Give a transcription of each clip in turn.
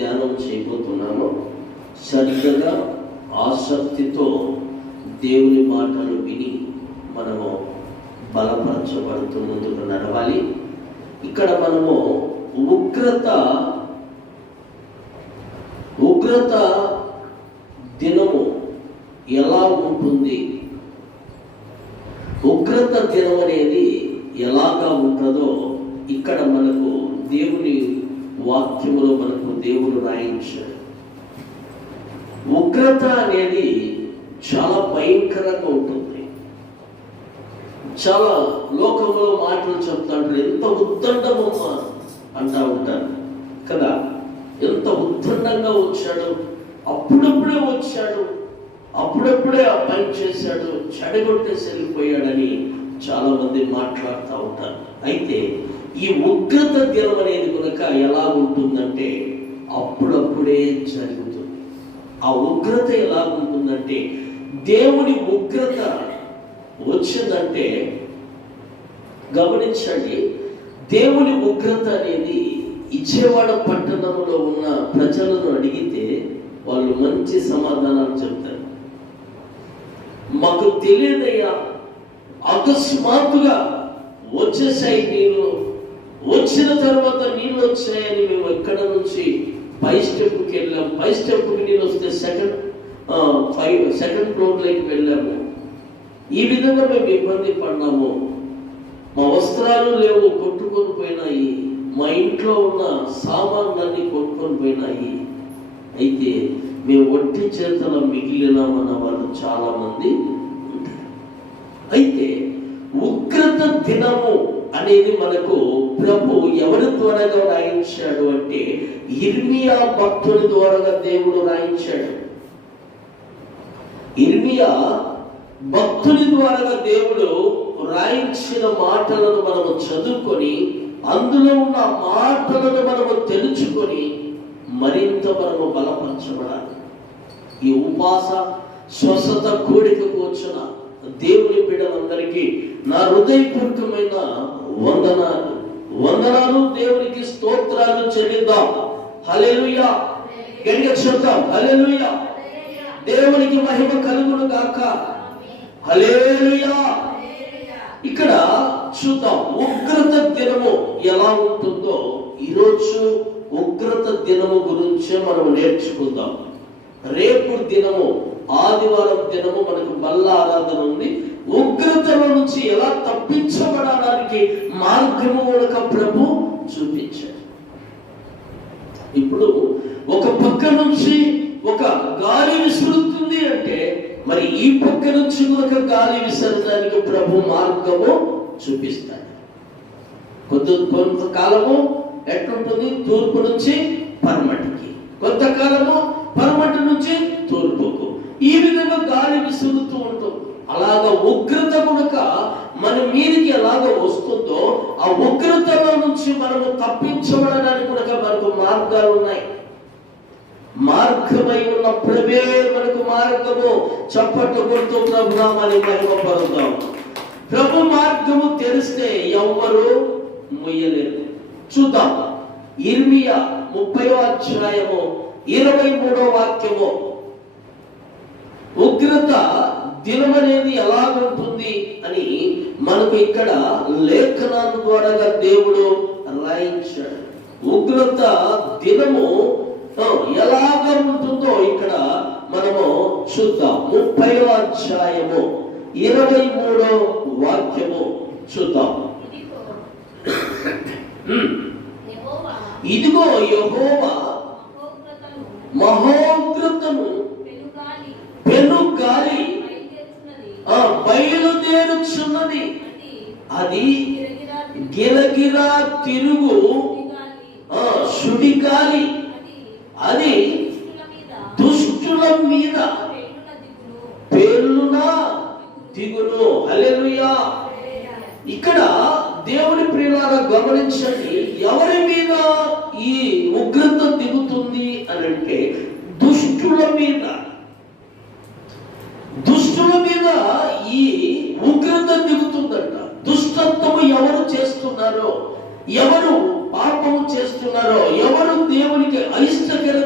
ధ్యానం చేయబోతున్నామో శ్రద్ధగా ఆసక్తితో దేవుని మాటలు విని మనము బలపరచబడుతూ ముందుకు నడవాలి. ఇక్కడ మనము ఉగ్రత దినము ఎలా ఉంటుంది, ఉగ్రత దినం అనేది ఎలాగా ఉంటుందో ఇక్కడ మనకు దేవుని వాక్యములో మనకు దేవుడు రాయించాడు. ఉగ్రత అనేది చాలా భయంకరంగా ఉంటుంది. చాలా లోకంలో మాటలు చెప్తాంటారు, ఎంత ఉద్దండమమ్మ అంటా ఉంటారు కదా. ఎంత ఉద్దండంగా వచ్చాడు, అప్పుడప్పుడే వచ్చాడు, అప్పుడప్పుడే ఆ పని చేశాడు, చెడగొట్టేసి వెళ్ళిపోయాడని చాలా మంది మాట్లాడుతూ ఉంటారు. అయితే ఈ ఉగ్రత దినం అనేది కనుక ఎలా ఉంటుందంటే అప్పుడప్పుడే జరుగుతుంది. ఆ ఉగ్రత ఎలా ఉంటుందంటే, దేవుని ఉగ్రత వచ్చిందంటే గమనించండి, దేవుని ఉగ్రత అనేది విజయవాడ పట్టణంలో ఉన్న ప్రజలను అడిగితే వాళ్ళు మంచి సమాధానాలు చెప్తారు. మాకు తెలియదయ్యా, అకస్మాత్తుగా వచ్చేసాయి నీళ్ళు, వచ్చిన తర్వాత నీళ్ళు వచ్చాయని మేము ఎక్కడ నుంచి పై స్టెప్కి వెళ్ళాము, పై స్టెప్కి నీళ్ళు వస్తే సెకండ్ ఫ్లోర్లోకి వెళ్ళాము. ఈ విధంగా మేము ఇబ్బంది పడినాము. మా వస్త్రాలు లేవు, కొట్టుకొని పోయినాయి, మా ఇంట్లో ఉన్న సామాన్లన్నీ కొట్టుకొని పోయినాయి. అయితే మేము ఒట్టి చేతల మిగిలినామన్న వాళ్ళు చాలా మంది ఉంటారు. అయితే ఉగ్రత దినము అనేది మనకు ప్రభు ఎవరి ద్వారాగా రాయించాడు అంటే ఇర్మియా భక్తుని ద్వారాగా దేవుడు రాయించాడు. ఇర్మియా భక్తుని ద్వారాగా దేవుడు రాయించిన మాటలను మనము చదువుకొని అందులో ఉన్న మాటలను మనము తెలుసుకొని మరింత మనము బలపరచబడాలి. ఈ ఉపాస స్వస్థత కూడికకు వచ్చిన దేవుని బిడ్డలందరికీ నా హృదయపూర్వకమైన వందనాలు, దేవునికి స్తోత్రాలు చెల్లిద్దాం. హల్లెలూయా, గట్టిగా చెప్తాం హల్లెలూయా. దేవునికి మహిమ కలుగును గాక. హల్లెలూయా. ఇక్కడ చూద్దాం ఉగ్రత దినము ఎలా ఉంటుందో. ఈరోజు ఉగ్రత దినము గురించి మనం నేర్చుకుందాం. రేపు దినము ఆదివారం దినము మనకు బల్ల ఆరాధన ఉంది. ఉగ్రతల నుంచి ఎలా తప్పించబడడానికి మార్గము ఒక ప్రభు చూపించాడు. ఇప్పుడు ఒక పక్క నుంచి ఒక గాలి విసురుతుంది అంటే మరి ఈ పక్క నుంచి ఒక గాలి విసరడానికి ప్రభు మార్గము చూపిస్తాడు. కొంతకాలము ఎట్లుంటుంది, తూర్పు నుంచి పరమటికి, కొంతకాలము పరమటి నుంచి తూర్పుకు, ఈ విధంగా గాలి విసురుతూ ఉంటుంది. అలాగా ఉగ్రత కనుక మన మీదికి ఎలాగ వస్తుందో ఆ ఉగ్రతలో నుంచి మనము తప్పించబడడానికి కనుక మనకు మార్గాలు ఉన్నాయి. మార్గమై ఉన్న ప్రభే మనకు మార్గము. చప్పట్లు కొడుతూ ప్రభు నామాన్ని మహిమపరుద్దాం. ప్రభు మార్గము తెలిస్తే ఎవ్వరు మొయ్యలేరు. చూద్దాం ఇర్మియా 30వ అధ్యాయము 23వ వాక్యము. ఉగ్రత దినం అనేది ఎలాగుంటుంది అని మనకు ఇక్కడ లేఖనాల ద్వారా దేవుడు రాయించాడు. ఉగ్రత దినము ఎలాగ ఉంటుందో ఇక్కడ మనము చూద్దాం. 30వ అధ్యాయము 23వ వాక్యము చూద్దాం. ఇదిగో యెహోవా మహోగ్రతను పెనుగాలి బయలుదేరుచున్నది, అది గిరగిరా తిరుగు సుడిగాలి, అది దుష్టుల మీద పేర్లున దిగును. హల్లెలూయా. ఇక్కడ దేవుని ప్రియులారా గమనించండి, ఎవరి మీద ఈ ఉగ్రత దిగుతుంది అని అంటే దుష్టుల మీద. దుష్టుల మీద ఈ ఉగ్రత దిగుతుందంట. దుష్టత్వము ఎవరు చేస్తున్నారో, ఎవరు పాపము చేస్తున్నారో, ఎవరు దేవునికి అయిష్టకర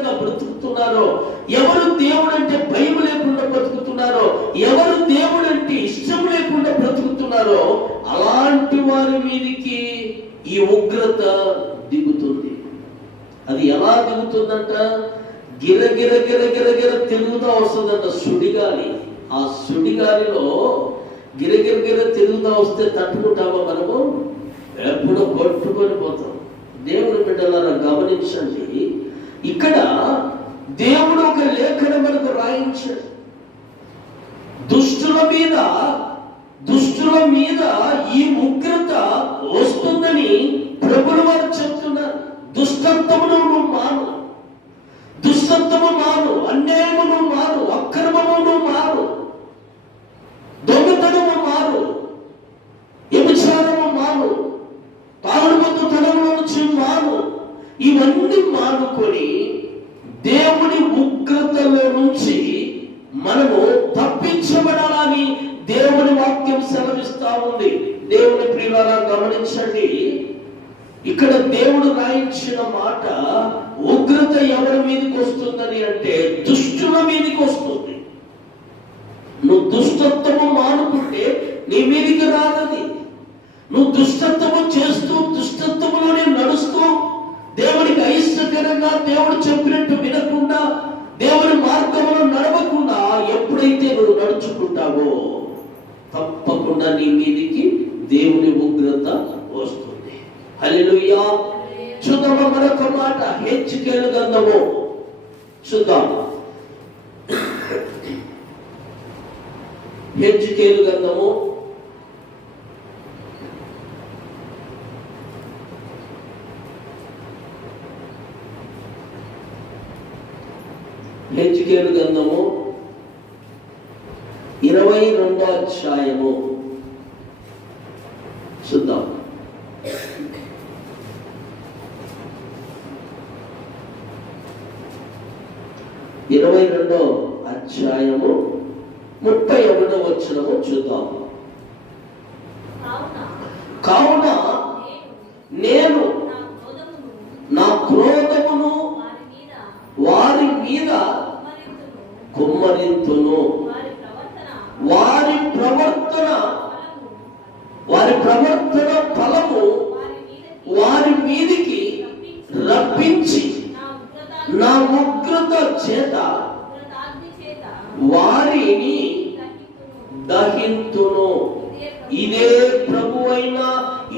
అది ఎలా దిగుతుందంట? గిరగిర గిరగిర గిర తిరుగుతూ వస్తుందంట సుడిగాలి. ఆ సుడిగాలిలో గిరగిర గిర తిరుగుతూ వస్తే తట్టుకుంటామా మనము? ఎప్పుడో కొట్టుకొని పోతాం. దేవుని బిడ్డలారా గమనించండి, ఇక్కడ దేవుడు ఒక లేఖన మనకు రాయించాడు. దుష్టుల మీద ఈ ఉగ్రత వస్తుందని ప్రభువుల వారు చెప్తున్నారు. దుష్టత్వమును మాను, దుష్టత్వము మాను, అన్యాయమును మాను, అక్రమమును మాను, దొంగతనము మాను, వ్యభిచారము మాను, తాగుడుతనము నుంచి మాను. ఇవన్నీ మానుకొని దేవుని ఉగ్రతలో నుంచి మనము తప్పించబడాలని దేవుని వాక్యం సెలవిస్తా ఉంది. దేవుని ప్రియులారా గమనించండి, ఇక్కడ దేవుడు రాయించిన మాట, ఉగ్రత ఎవరి మీదకి వస్తుందని అంటే దుష్టుల మీదకి వస్తుంది. నువ్వు దుష్టత్వము మానుకుంటే నీ మీదికి రాదది. నువ్వు దుష్టత్వము చేస్తూ దుష్టత్వములోనే నడుస్తూ దేవునికి అయిష్టకరంగా దేవుడు చెప్పినట్టు వినకుండా దేవుని మార్గంలో నడవకుండా ఎప్పుడైతే నువ్వు నడుచుకుంటావో తప్పకుండా నీ మీదికి దేవుని ఉగ్రత వస్తుంది. హల్లెలూయా. చూద్దామా మరొక మాట, హెజ్కేలు గ్రంథము చూద్దాం. హెజ్కేలు గ్రంథము 22వ అధ్యాయము చూద్దాం. 22వ అధ్యాయము 31వ వచనము చూద్దాం. కావున నేను నా క్రోధమును వారి మీద కుమ్మరింతును, వారి ప్రవర్తన ఫలము వారి మీదికి రప్పించి నా ఉగ్రత చేత వారిని దహింతును. ఇదే ప్రభువైన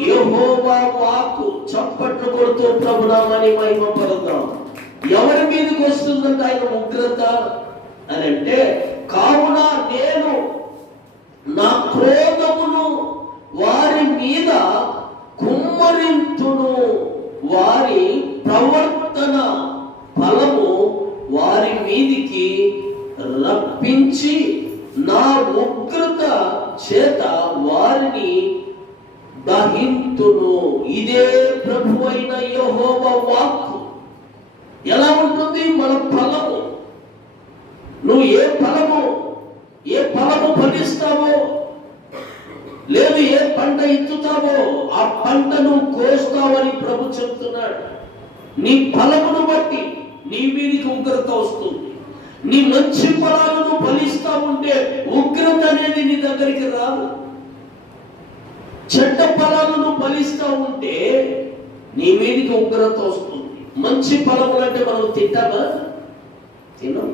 యెహోవా వాక్కు. చప్పట్లు కొడుతూ ప్రభునామాన్ని మహిమపడదాం. ఎవరి మీదకి వస్తుందంటే ఆయన ఉగ్రత అని అంటే, కావున నేను నా క్రోధమును వారి మీద కుమ్మరింతును, వారి ప్రవర్తన ఫలము వారి మీదికి రప్పించి నా ఉగ్రత చేత వారిని దహింతును. ఇదే ప్రభువైన యెహోవా వాక్కు. ఎలా ఉంటుంది మన ఫలము? నువ్వు ఏ ఫలము ఫలిస్తావో, లేదు ఏ పంట ఇచ్చుతావో ఆ పంటను కోస్తావని ప్రభు చెప్తున్నాడు. నీ ఫలమును బట్టి నీ మీదికి ఉగ్రత వస్తుంది. నీ మంచి ఫలాలను ఫలిస్తా ఉంటే ఉగ్రత అనేది నీ దగ్గరికి రాదు. చెడ్డ ఫలాలను ఫలిస్తా ఉంటే నీ మీదికి ఉగ్రత వస్తుంది. మంచి ఫలములు అంటే మనం తింటామా? తినం.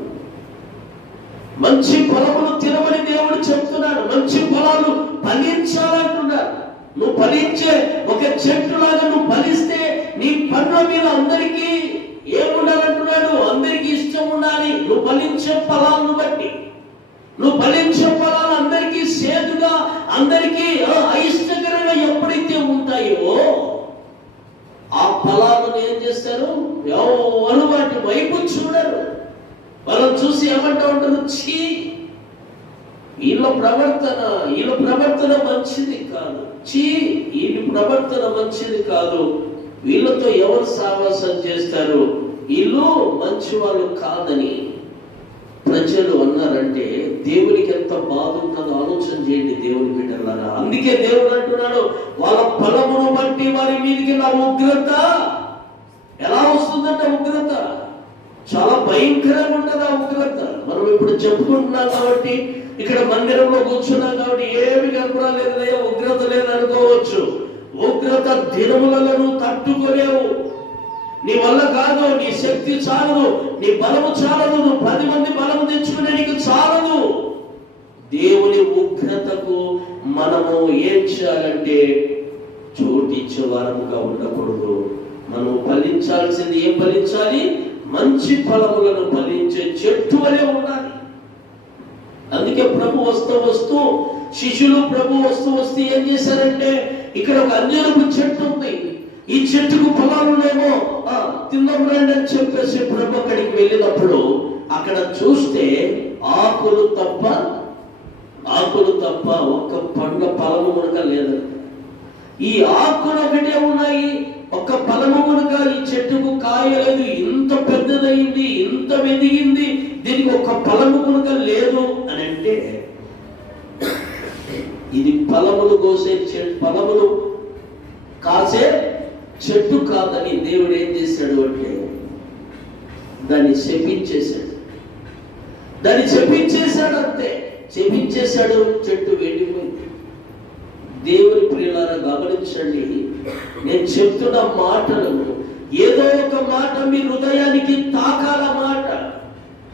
మంచి ఫలములు తినమని దేవుడు చెప్తున్నాడు. మంచి ఫలాలు ఫలించాలంటున్నాడు. నువ్వు ఫలించే ఒక చెట్టులాగా నువ్వు ఫలిస్తే నీ పండ్ల మీద అందరికీ ఏముండాలంటున్నాడు? అందరికీ ఇష్టం ఉండాలి. నువ్వు ఫలించే ఫలాలను బట్టి, నువ్వు ఫలించే ఫలాలు అందరికీ సేతుగా, అందరికీ అయిష్టకరంగా ఎప్పుడైతే ఉంటాయో ఆ ఫలాలను ఏం చేస్తారు? ఎవరు వాటి వైపు చూడరు. వాళ్ళని చూసి ఏమంటా ఉంటారు? ఛీ, వీళ్ళ ప్రవర్తన మంచిది కాదు. ఛీ, వీళ్ళ ప్రవర్తన మంచిది కాదు. వీళ్ళతో ఎవరు సావాసం చేస్తారు? వీళ్ళు మంచి వాళ్ళు కాదని ప్రజలు అన్నారంటే దేవునికి ఎంత బాధ ఉంటుందో ఆలోచన చేయండి దేవుని బిడ్డలారా. అందుకే దేవుడు అంటున్నాడు, వాళ్ళ ఫలమును బట్టి వారి మీదకి నా ఉగ్రత. ఎలా వస్తుందంట ఉగ్రత? చాలా భయంకరంగా ఉంటుంది ఆ ఉగ్రత. మనం ఇప్పుడు చెప్పుకుంటున్నాం కాబట్టి, ఇక్కడ మందిరంలో కూర్చున్నాం కాబట్టి ఏమి కనపడలేదు, ఉగ్రత లేదనుకోవచ్చు. ఉగ్రత దినములను తట్టుకోలేవు. నీ వల్ల కాదు, నీ శక్తి చాలదు, నీ బలము చాలదు, నువ్వు 10 మంది బలము తెచ్చుకునే నీకు చాలదు. దేవుని ఉగ్రతకు మనము ఏం చేయాలంటే చోటిచ్చే వారముగా ఉండకూడదు. మనం ఫలించాల్సింది ఏం ఫలించాలి? మంచి ఫలములను ఫలించే చెట్టు వలె ఉండాలి. అందుకే ప్రభు వస్తూ శిష్యులు ప్రభు వస్తూ ఏం చేశారంటే, ఇక్కడ ఒక అంజూరపు చెట్టు ఉంది, ఈ చెట్టుకు ఫలాలునేమో తిందాం రండి అని చెప్పేసి ప్రభు అక్కడికి వెళ్ళినప్పుడు అక్కడ చూస్తే ఆకులు తప్ప ఒక్క పండ్ల ఫలము కనుక లేదు. ఈ ఆకులు ఒకటే ఉన్నాయి, ఒక్క ఫలము కనుక ఈ చెట్టుకు కాయలేదు. ఇంత పెద్దదైంది, ఇంత ఎదిగింది, దీనికి ఒక్క ఫలము కనుక లేదు అని అంటే ఇది ఫలములు కాసే చెట్టు కాదని దేవుడు ఏం చేశాడు అంటే దాన్ని శపించేశాడు. అంతే, శపించేశాడు. చెట్టు వెళ్ళిపోయింది. దేవుని ప్రియులారా గమనించండి, నేను చెప్తున్న మాటలను ఏదో ఒక మాట మీ హృదయానికి తాకాల మాట.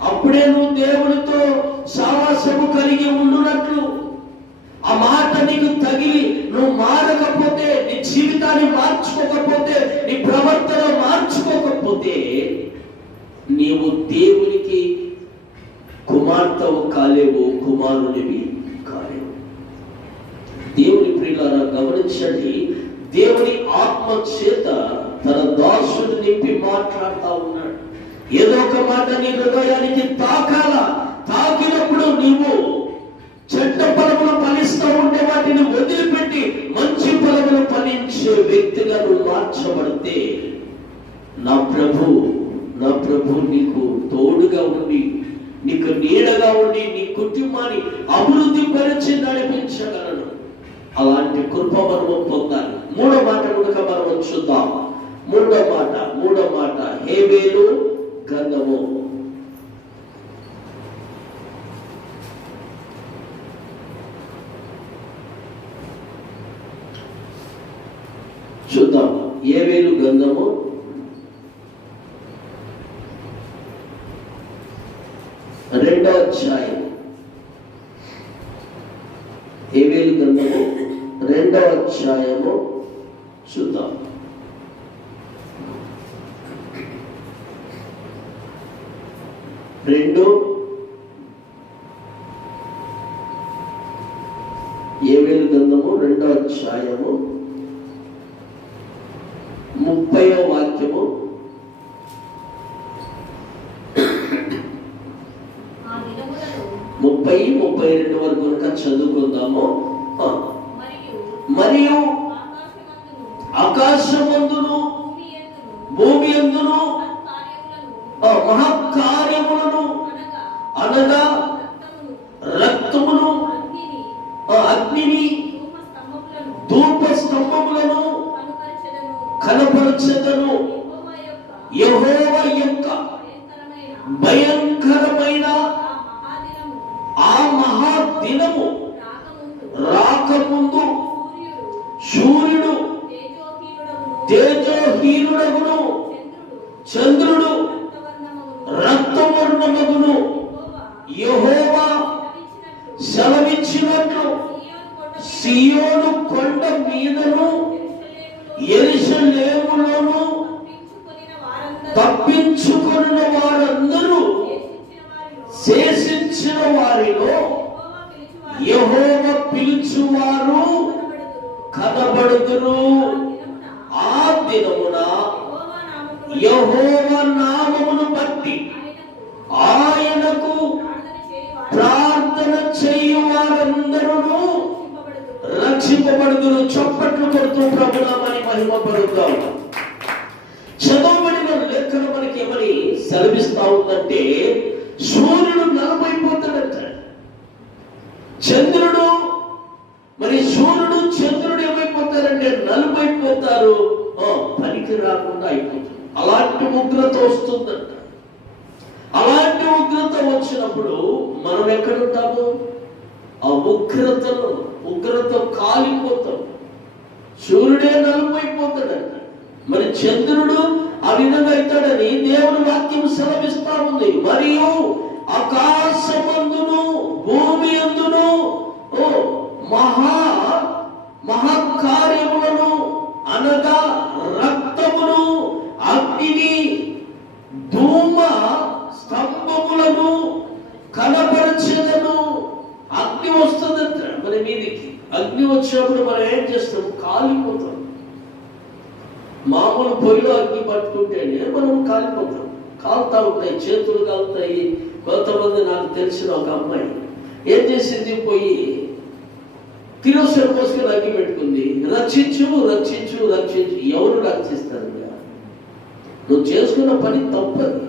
అప్పుడే నువ్వు దేవునితో సావాసము కలిగి ఉండునట్లు. ఆ మాట నీకు తగిలి నువ్వు మారకపోతే, నీ జీవితాన్ని మార్చుకోకపోతే, నీ ప్రవర్తన మార్చుకోకపోతే నీవు దేవునికి కుమార్తెవు కాలేవు, కుమారునివి కాలేవు. దేవుని ప్రియులారా గమనించండి, దేవుని ఆత్మ చేత తన దాసుడు నింపి మాట్లాడుతూ ఉన్నాడు. ఏదో ఒక మాట నీ హృదయానికి తాకినప్పుడు నీవు చెడ్డ ఫలములు ఫలిస్తూ ఉంటే వాటిని వదిలిపెట్టి మంచి ఫలములు ఫలించే వ్యక్తిగా నువ్వు మార్చబడితే నా ప్రభు నీకు తోడుగా ఉండి, నీకు నీడగా ఉండి, నీ కుటుంబాన్ని అభివృద్ధి పరిచి నడిపించగలను. అలాంటి కృప మనము పొందాలి. మూడో మాట కనుక మనం చూద్దాం. మూడో మాట హేబేలు గ్రంథము. చూద్దాం. హేబేలు గ్రంథము 2వ అధ్యాయం. హేబేలు గ్రంథము 2వ అధ్యాయము చూద్దాం. హేబేలు గ్రంథము 2వ అధ్యాయము 30వ వాక్యము. ముప్పై 32 వరకు కనుక చదువుకుందాము. మరియు ఆకాశమందును భూమి యందును మహాకార్యములను అనగా రక్తమును, అగ్నిని, ధూప స్తంభములను కనపరచెదను. యెహోవా యొక్క భయంకరమైన ఆ మహాదినము రాకముందు సూర్యుడు తేజోహీనుడగును, చంద్రుడు రక్తవర్ణమగును. యెహోవా సెలవిచ్చినట్లు సీయోను కొండ మీదను యెరూషలేములోను తప్పించుకొనిన వారందరూ శేషించిన వారిలో యెహోవా పిలుచువారు కనబడుదురు. ఆ దినమున యెహోవా నామమును బట్టి ఆయనకు ప్రార్థన చేయు వారందరూ రక్షింపబడుదురు. చప్పట్లు కొడుతూ ప్రభునామాన్ని మహిమపడుతాం. చదవబడిన లేఖన మనకి ఏమని సెలవిస్తా ఉందంటే, సూర్యుడు నలుమైపోతాడంట. చంద్రుడు చంద్రుడు ఏమైపోతారంటే నలుమైపోతారు, పనికి రాకుండా అయిపోతుంది. అలాంటి ఉగ్రత వస్తుందంట. అలాంటి ఉగ్రత వచ్చినప్పుడు మనం ఎక్కడుంటాము? ఆ ఉగ్రత కాలిపోతాం. సూర్యుడే నలుమైపోతాడంట. మరి చంద్రుడు ఆ విధంగా అవుతాడని దేవుని వాక్యం సెలవిస్తా ఉంది. మరియు ఆకాశమందును భూమి అందును మహాకార్యములను అనగా రక్తమును అగ్నిని ధూమ స్తంభములను కనపరచెదను. అగ్ని వస్తుందంట మన మీదికి. అగ్ని వచ్చినప్పుడు మనం ఏం చేస్తాం? కాలిపోతాం. మామూలు పొయ్యిలో అగ్ని పట్టుకుంటేనే మనం కాలిపోతాం. కాలుతా ఉంటాయి, చేతులు కాలుతాయి. కొంతమంది నాకు తెలిసిన ఒక అమ్మాయి ఏం చేసింది, పోయి కిరోసిన్ పోసుకొని అగ్గి పెట్టుకుంది. రక్షించు రక్షించు రక్షించు. ఎవరు రక్షిస్తారు? నువ్వు చేసుకున్న పని తప్పది.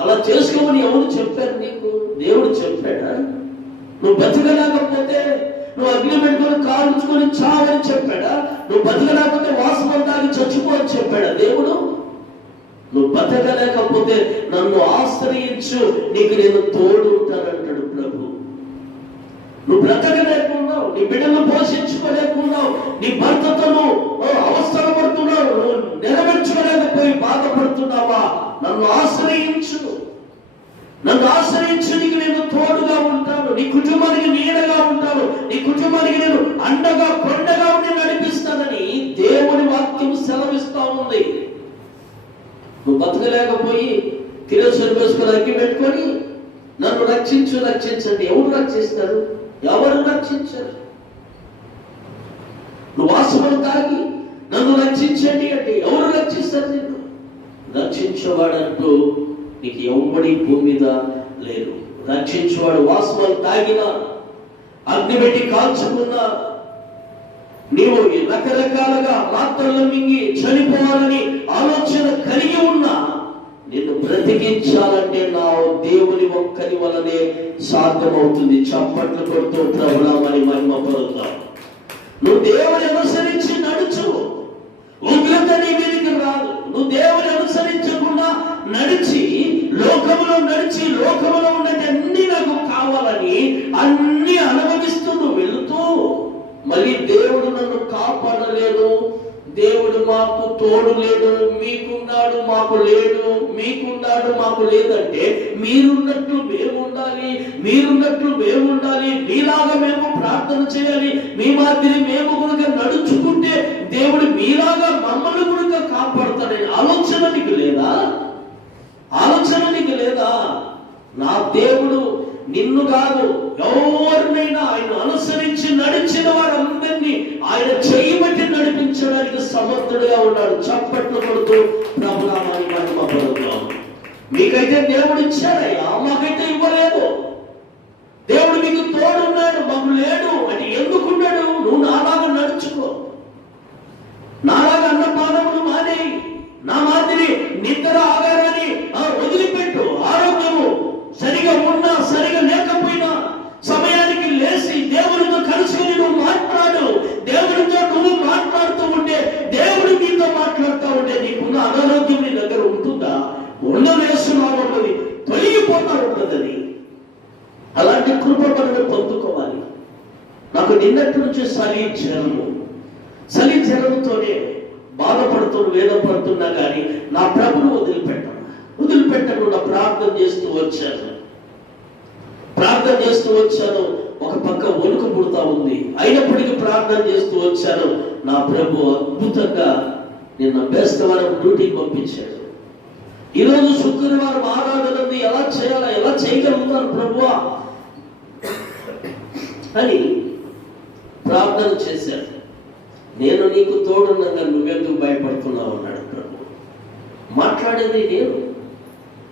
అలా చేసుకోమని ఎవరు చెప్పారు నీకు? దేవుడు చెప్పాడా? నువ్వు బతకలేకపోతే నువ్వు అగ్ని పెట్టుకొని కాల్చుకొని చావని చెప్పాడా? నువ్వు బతకలేకపోతే వాసన తాగి చచ్చిపో అని చెప్పాడా దేవుడు? నువ్వు బతకలేకపోతే నన్ను ఆశ్రయించు, నీకు నేను తోడు ఉంటానంటాడు ప్రభు. నువ్వు బ్రతకలేకున్నావు, నీ బిడ్డను పోషించుకోలేకున్నావు, నీ భర్తతో అవసరం పడుతున్నావు, నువ్వు నెరవేర్చుకోలేకపోయి బాధపడుతున్నావా? నన్ను ఆశ్రయించు, నన్ను ఆశ్రయించు, నీకు నేను తోడుగా ఉంటాను, నీ కుటుంబానికి నీడగా ఉంటాను, నీ కుటుంబానికి నేను అండగా కొండగా ఉండి నడిపిస్తానని దేవుని వాక్యం సెలవిస్తా ఉంది. నువ్వు బతకలేకపోయి కిరోసిన్ వేసుకొని అగ్గి పెట్టుకొని నన్ను రక్షించు రక్షించండి. ఎవరు రక్షిస్తారు? ఎవరు రక్షించరు. నువ్వు వాసనలు తాగి నన్ను రక్షించండి అంటే ఎవరు రక్షిస్తారు? నిన్ను రక్షించేవాడంటూ నీకు ఎవడి భూమి మీద లేరు. రక్షించేవాడు వాసనలు తాగినా, అగ్ని పెట్టి కాల్చుకున్నా, నీవు రకరకాలుగా మాత్రలు మింగి చనిపోవాలని ఆలోచన కలిగి ఉన్నా, నిన్ను బ్రతికించాలంటే నా దేవుని ఒక్కరి వలనే సాధ్యమవుతుంది. చప్పట్లు కొడుతూ ప్రభునామని మహిమ పొందుతావు. నువ్వు దేవుని అనుసరించి నడుచు, ఉగ్రత నీ మీదకి రాదు. నువ్వు దేవుని అనుసరించకుండా నడిచి లోకములో ఉన్నట్టు అన్ని నాకు కావాలని అన్ని అనుభవిస్తూ నువ్వు వెళుతూ మళ్ళీ దేవుడు నన్ను కాపాడలేడు, దేవుడు మాకు తోడు లేడు, మీకున్నాడు మాకు లేడు, మీకున్నాడు మాకు లేదంటే మీరున్నట్లు మేము ఉండాలి, మీరున్నట్లు మేము ఉండాలి, మీలాగా మేము ప్రార్థన చేయాలి, మీ మాదిరి మేము కూడా నడుచుకుంటే దేవుడు మీలాగా మమ్మల్ని కూడా కాపాడుతాడని ఆలోచన నీకు లేదా? ఆలోచన నీకు లేదా? నా దేవుడు నిన్ను కాదు, ఎవరినైనా ఆయన అనుసరించి నడిచిన వారందరినీ ఆయన చేయబట్టి నడిపించడానికి సమర్థుడుగా ఉన్నాడు. చప్పట్లు కొడుతూ ప్రభునామాన్ని మహిమ పొందుతాం. మీకైతే దేవుడు ఇచ్చాడయ్యా, మాకైతే ఇవ్వలేదు. దేవుడు మీకు తోడున్నాడు, మాకు లేడు అంటే ఎందుకున్నాడు? నువ్వు నాలాగా నడుచుకో, నాలాగా అన్నపానములు మానేయి, నా మాదిరి నిద్ర ఆగారని వదిలిపెట్టు. ఆరోగ్యము సరిగా ఉన్నా సరిగా లేకపోయినా సమయానికి లేచి దేవునితో కలుసుకుని నువ్వు మాట్లాడు. దేవునితో నువ్వు మాట్లాడుతూ ఉంటే, దేవుడు నీతో మాట్లాడుతూ ఉంటే నీకున్న అనారోగ్యం నీ దగ్గర ఉంటుందా? ఉండవేస్తున్నావున్నది తొలగిపోతా ఉంటుందని. అలాంటి కృప మనం పొందుకోవాలి. నాకు నిన్నటి నుంచి చలి జ్వరంతోనే బాధపడుతూ వేదపడుతున్నా కానీ నా ప్రభును వదిలిపెట్టకుండా ప్రార్థన చేస్తూ వచ్చాను. ఒక పక్క వణుకు పుడతా ఉంది, అయినప్పటికీ ప్రార్థన చేస్తూ వచ్చాను. నా ప్రభు అద్భుతంగా నిన్న బేస్తవారం డ్యూటీకి పంపించాడు. ఈరోజు శుక్రవారం ఆరాధన ఎలా చేయాలా, ఎలా చేయగలుగుతాను ప్రభువా అని ప్రార్థన చేశాడు. నేను నీకు తోడున్నాగా నువ్వెందుకు భయపడుతున్నావు అన్నాడు ప్రభు. మాట్లాడేది నేను,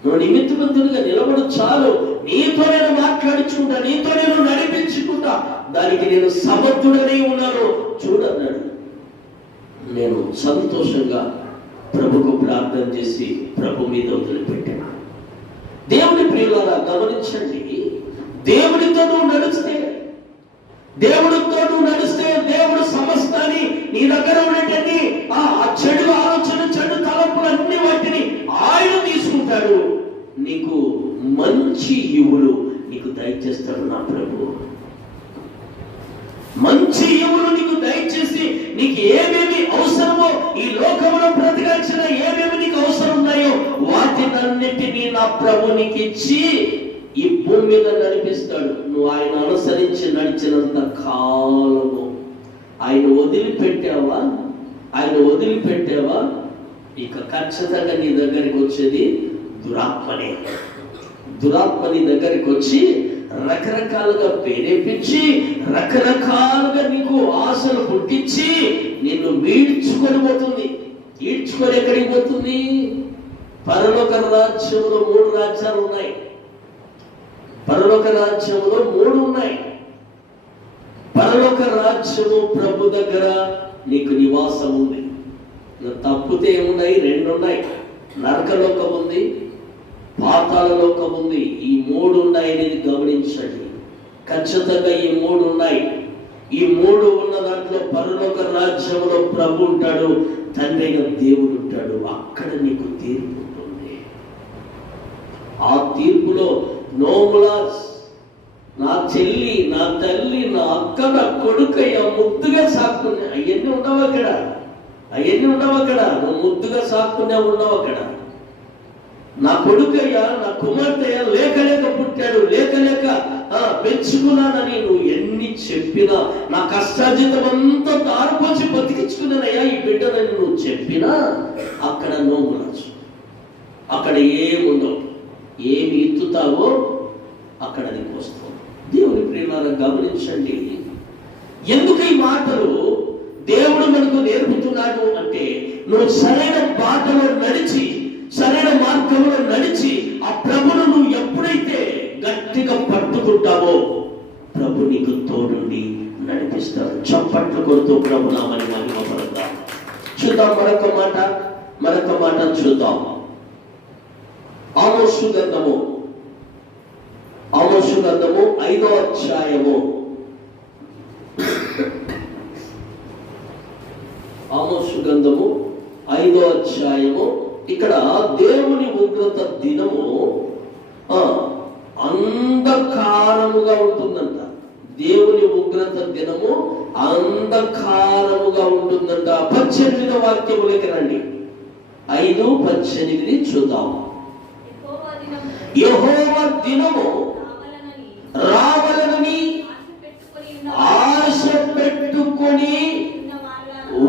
నువ్వు నిమిత్తమంతులుగా నిలబడు చాలు, నీతో నేను మాట్లాడించుకుంటా, నీతో నేను నడిపించుకుంటా, దానికి నేను సమర్థుడనే ఉన్నాను చూడన్నాడు. నేను సంతోషంగా ప్రభుకు ప్రార్థన చేసి ప్రభు మీద వదిలిపెట్టాను. దేవుని ప్రియులారా గమనించండి, దేవుడితో నువ్వు నడిస్తే దేవుడు సమస్తాన్ని నీ దగ్గర ఉండేటన్ని ఆ చెడు ఆలోచన, చెడు తలంపులన్నీ వాటిని ఆయన తీసుకుంటాడు. నీకు మంచి యువులు నీకు దయచేస్తాడు నా ప్రభు. మంచి ఈవులు నీకు దయచేసి నీకు ఏమేమి అవసరమో, ఈ లోకంలో బ్రతకాల్సిన ఏమేమి నీకు అవసరం ఉన్నాయో వాటినన్నిటినీ నా ప్రభు నీకు ఇచ్చి ఈ భూమి మీద నడిపిస్తాడు. నువ్వు ఆయన అనుసరించి నడిచినంత కాలము. ఆయన వదిలిపెట్టావా? ఆయన వదిలిపెట్టావా? ఇక ఖచ్చితంగా నీ దగ్గరికి వచ్చేది దురాత్మనే. దురాత్మ నీ దగ్గరికి వచ్చి రకరకాలుగా ప్రేరేపించి, రకరకాలుగా నీకు ఆశలు పుట్టించి నిన్ను ఈడ్చుకొని పోతుంది. ఈడ్చుకొని ఎక్కడికి పోతుంది? పరలోక రాజ్యంలో 3 రాజ్యాలు ఉన్నాయి. పరలోక రాజ్యంలో 3 ఉన్నాయి. పరలోక రాజ్యము ప్రభు దగ్గర నీకు నివాసం ఉంది. తప్పితే ఏమున్నాయి? 2 ఉన్నాయి. నరకలోకం ఉంది, పాతాళ లోకం ఉంది. ఈ 3 ఉన్నాయి అనేది గమనించండి. ఖచ్చితంగా ఈ 3 ఉన్నాయి. ఈ 3 ఉన్న దాంట్లో పరలోక రాజ్యంలో ప్రభు ఉంటాడు, తండ్రి అయిన దేవుడు ఉంటాడు. అక్కడ నీకు తీర్పు ఉంటుంది. ఆ తీర్పులో నోములాస్, నా చెల్లి, నా తల్లి, నా అక్క, నా కొడుకయ్య ముద్దుగా సాక్కునే అవన్నీ ఉండవు అక్కడ. అవన్నీ ఉండవు అక్కడ. నువ్వు ముద్దుగా సాక్కునే ఉండవు అక్కడ. నా కొడుకయ్యా, నా కుమార్తెయ్య లేక లేక పుట్టాడు, లేక లేక పెంచుకున్నానని నువ్వు ఎన్ని చెప్పినా, నా కష్టార్జితం అంతా తారుపోసి బతికించుకున్నానయ్యా ఈ బిడ్డనని నువ్వు చెప్పినా అక్కడ నోములాచు. అక్కడ ఏముండవు. ఏమి ఎత్తుతావో అక్కడ నీకు వస్తావు. దేవుని ప్రేమను గమనించండి. ఎందుకు ఈ మాటలు దేవుడు మనకు నేర్పుతున్నాడు అంటే, నువ్వు సరైన బాటలో నడిచి, సరైన మార్గంలో నడిచి ఆ ప్రభును నువ్వు ఎప్పుడైతే గట్టిగా పట్టుకుంటావో ప్రభు నీకు తోడుండి నడిపిస్తాడు. చప్పట్లు కొడుతూ ప్రభు నామని మహిమపడతాం. చూద్దాం మరొక మాట చూద్దాం. ఆమోసు గ్రంథము 5వ అధ్యాయము. ఆమోసు గ్రంథము 5వ అధ్యాయము. ఇక్కడ దేవుని ఉగ్రత దినము అంధకారముగా ఉంటుందంట. దేవుని ఉగ్రత దినము అంధకారముగా ఉంటుందంట. 18వ వాక్యములకి రండి. 5:18 చూద్దాం. యెహోవా దినము రావాలని ఆశ పెట్టుకొని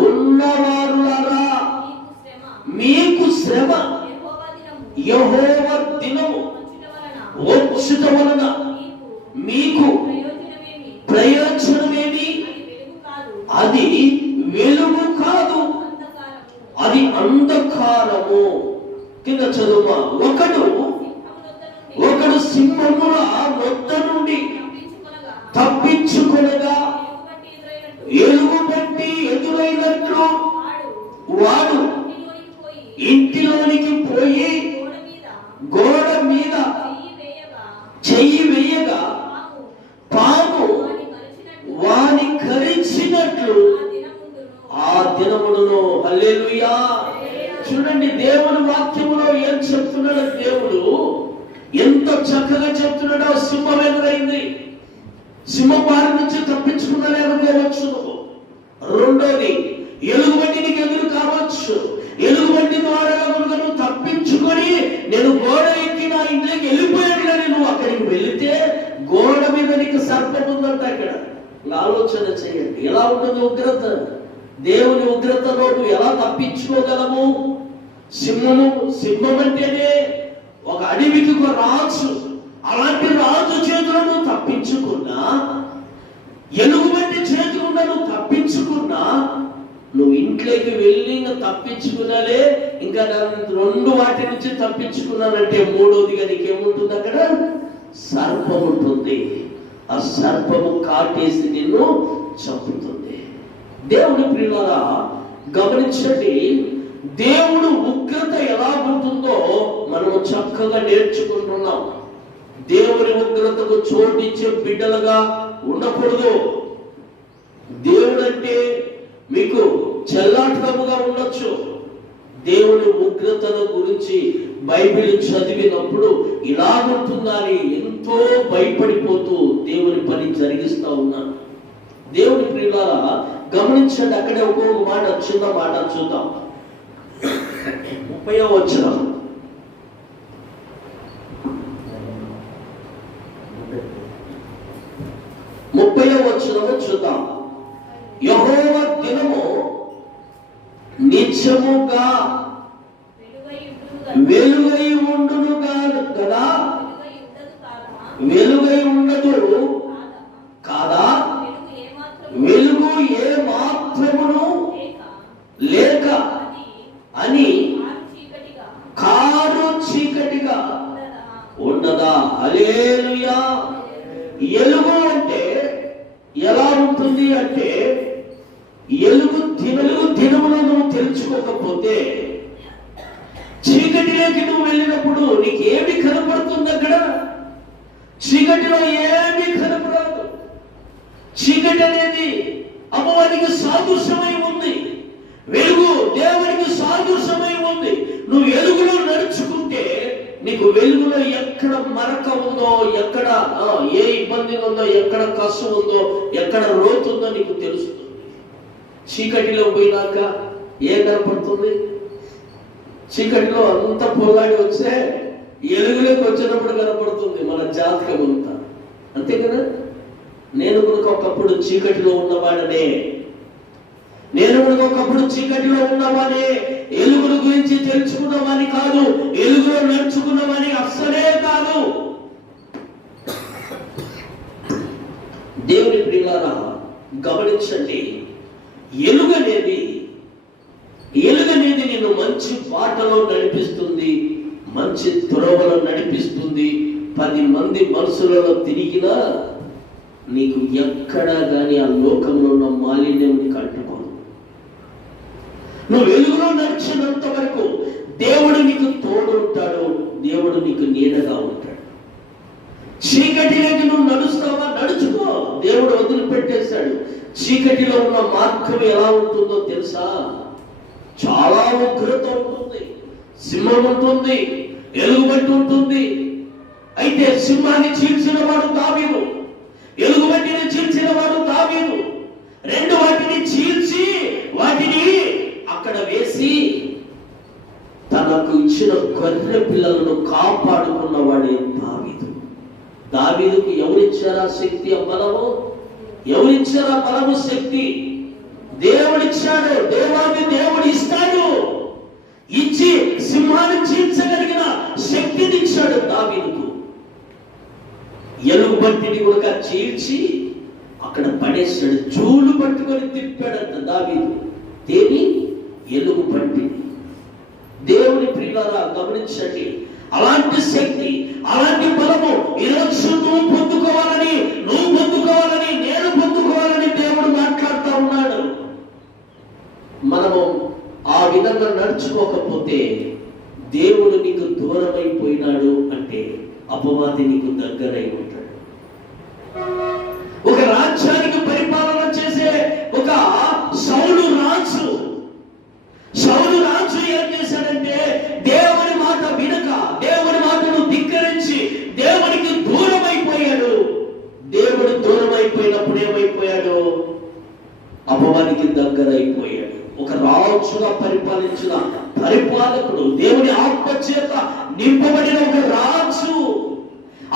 ఉన్నవారులారా, మీకు శ్రమ యెహోవా దినము వచ్చుట వలన మీకు ప్రయోజనమేమి? అది వెలుగు కాదు, అది అంధకారము. కింద చదువు. ఒకడు సింహముల వద్ద నుండి తప్పించుకొనగా ఎలుగు బట్టి ఎదురైనట్లు వాడు ఇంటిలోనికి పోయి గోడ మీద చెయ్యి వేయగా పాము వాని కరిచినట్లు ఆ దినమును. హల్లెలూయా. చూడండి, దేవుని వాక్యములో ఏం చెప్తున్నాడు దేవుడు, ఎంత చక్కగా చెప్తున్నాడో. సింహం ఎదురైంది, సింహం వారి నుంచి తప్పించుకున్నానే అనుకోవచ్చు. రెండోది, ఎలుగుబంటి నీకు ఎదురు కావచ్చు. ఎలుగుబంటి ద్వారా నువ్వు తప్పించుకొని నేను గోడ ఎక్కి నా ఇంట్లోకి వెళ్ళిపోయాడు కానీ నువ్వు అక్కడికి వెళితే గోడ మీద నీకు సర్పం ఉందంట. అక్కడ ఆలోచన చేయండి, ఎలా ఉంటుంది ఉగ్రత. దేవుని ఉగ్రతలో నువ్వు ఎలా తప్పించుకోగలము? సింహం అంటేనే ఒక అడవికి ఒక రాజు. అలాంటి రాజు చేతులను తప్పించుకున్నా, ఎలుగుబంటి చేతులున్నా నువ్వు తప్పించుకున్నా, నువ్వు ఇంట్లోకి వెళ్ళి తప్పించుకున్నాలే. ఇంకా 2 వాటి నుంచి తప్పించుకున్నానంటే 3వదిగా నీకేముంటుంది? అక్కడ సర్పం ఉంటుంది. ఆ సర్పము కాటేసి నిన్ను చంపుతుంది. దేవుని ప్రియులారా గమనించండి, దేవుడు ఉగ్రత ఎలా ఉంటుందో మనము చక్కగా నేర్చుకుంటున్నాం. దేవుని ఉగ్రతకు చోటిచ్చే బిడ్డలుగా ఉండకూడదు. దేవుడు అంటే మీకు చెల్లాటముగా ఉండొచ్చు. దేవుని ఉగ్రతల గురించి బైబిల్ చదివినప్పుడు ఇలాగుంటుందని ఎంతో భయపడిపోతూ దేవుని పని జరిగిస్తా ఉన్నాను. దేవుని ప్రియులారా గమనించండి, అక్కడే ఒక్కొక్క మాట, చిన్న మాట చూద్దాం. 30వ వచనం, 30వ వచనం చూద్దాం. యెహోవా దినము నిత్యముగా వెలుగై ఉండును కదా, వెలుగై ఉండదు కాదా, వెలుగు ఏ మాత్రమును లేక అని కారు చీకటిగా ఉండదా. హల్లెలూయా. వెలుగు అంటే ఎలా ఉంటుంది అంటే, వెలుగు దినమును నువ్వు తెలుసుకోకపోతే, చీకటిలోకి నువ్వు వెళ్ళినప్పుడు నీకు ఏమి కనపడుతుంది? అక్కడ చీకటిలో ఏమి కనపడదు. చీకటి అనేది అమ్మవారికి సాదృశ్యమై ఉంది, వెలుగు దేవునికి సాదృశ్యమై ఉంది. నువ్వు వెలుగులో నడుచుకుంటే నీకు వెలుగులో ఎక్కడ మరక ఉందో, ఎక్కడ ఏ ఇబ్బంది ఉందో, ఎక్కడ కష్టం ఉందో, ఎక్కడ లోతు ఉందో నీకు తెలుస్తుంది. చీకటిలో పోయినాక ఏం కనపడుతుంది? చీకటిలో అంత పొల్లాడి వస్తే వెలుగులోకి వచ్చినప్పుడు కనపడుతుంది మన జాతకం అంతా. అంతే కదా. నేను కూడా ఒకప్పుడు చీకటిలో ఉన్నవాడనే, నేను కూడా ఒకప్పుడు చీకటిలో ఉన్నవాడే. వెలుగుల గురించి తెలుసుకున్నవాని కాదు, వెలుగులో నడుచుకున్నవాని అస్సలే కాదు. దేవుని ప్రియులారా గమనించండి, వెలుగనేది నిన్ను మంచి బాటలో నడిపిస్తుంది, మంచి త్రోవలో నడిపిస్తుంది. 10 మంది మనుషులలో తిరిగినా నీకు ఎక్కడా కానీ ఆ లోకంలో ఉన్న మాలిన్యం నీకు అంటుకోదు. నువ్వు వెలుగులో నడిచినంత వరకు దేవుడు నీకు తోడు ఉంటాడు, దేవుడు నీకు నీడగా ఉంటాడు. చీకటిలోకి నువ్వు నడుస్తావా? నడుచుకో, దేవుడు వదిలిపెట్టేశాడు. చీకటిలో ఉన్న మార్గం ఎలా ఉంటుందో తెలుసా? చాలా ఉగ్రత ఉంటుంది, సింహం ఉంటుంది, ఎలుగుబంటి ఉంటుంది. అయితే సింహాన్ని చీల్చిన వాడు దావీదు, ఎలుగుబంటిని చీల్చిన వాడు దావీదు. 2 వాటిని చీల్చి వాటిని అక్కడ వేసి తనకు ఇచ్చిన గొర్రె పిల్లలను కాపాడుకున్నవాడే దావీదు. దావీదుకు ఎవరిచ్చారా శక్తి, ఆ బలము? ఎవరిచ్చారా బలము, శక్తి? దేవుడిచ్చాడు. దేవుడు ఇస్తాడు. ఇచ్చి సింహాన్ని చీల్చగలిగిన శక్తిని ఇచ్చాడు దావీదుకు. ఎలుగుబంటిని కూడా చీల్చి అక్కడ పడేశాడు. చూలు పట్టుకొని తిప్పాడంట దావీదు. దేని? ఎలుగుబంటిని. దేవుని ప్రియులారా గమనించండి, అలాంటి శక్తి, అలాంటి బలము ఈరోజు నువ్వు పొందుకోవాలని, నేను పొందుకోవాలని దేవుడు మాట్లాడుతూ ఉన్నాడు. మనము ఆ విధంగా నడుచుకోకపోతే దేవుడు నీకు దూరమైపోయినాడు అంటే అపవాది నీకు దగ్గరై ఉంటాడు. ఒక రాజ్యానికి పరిపాలన చేసే ఒక సౌలు రాజు ఏం చేశాడంటే, దేవుని మాట వినక, దేవుని మాటను ధిక్కరించి దేవునికి దూరమైపోయాడు. దేవుడు దూరమైపోయినప్పుడు ఏమైపోయాడు? అపవాదికి దగ్గరైపోయాడు. ఒక రాజుగా పరిపాలించిన పరిపాలకుడు, దేవుని ఆత్మచేత నింపబడిన ఒక రాజు.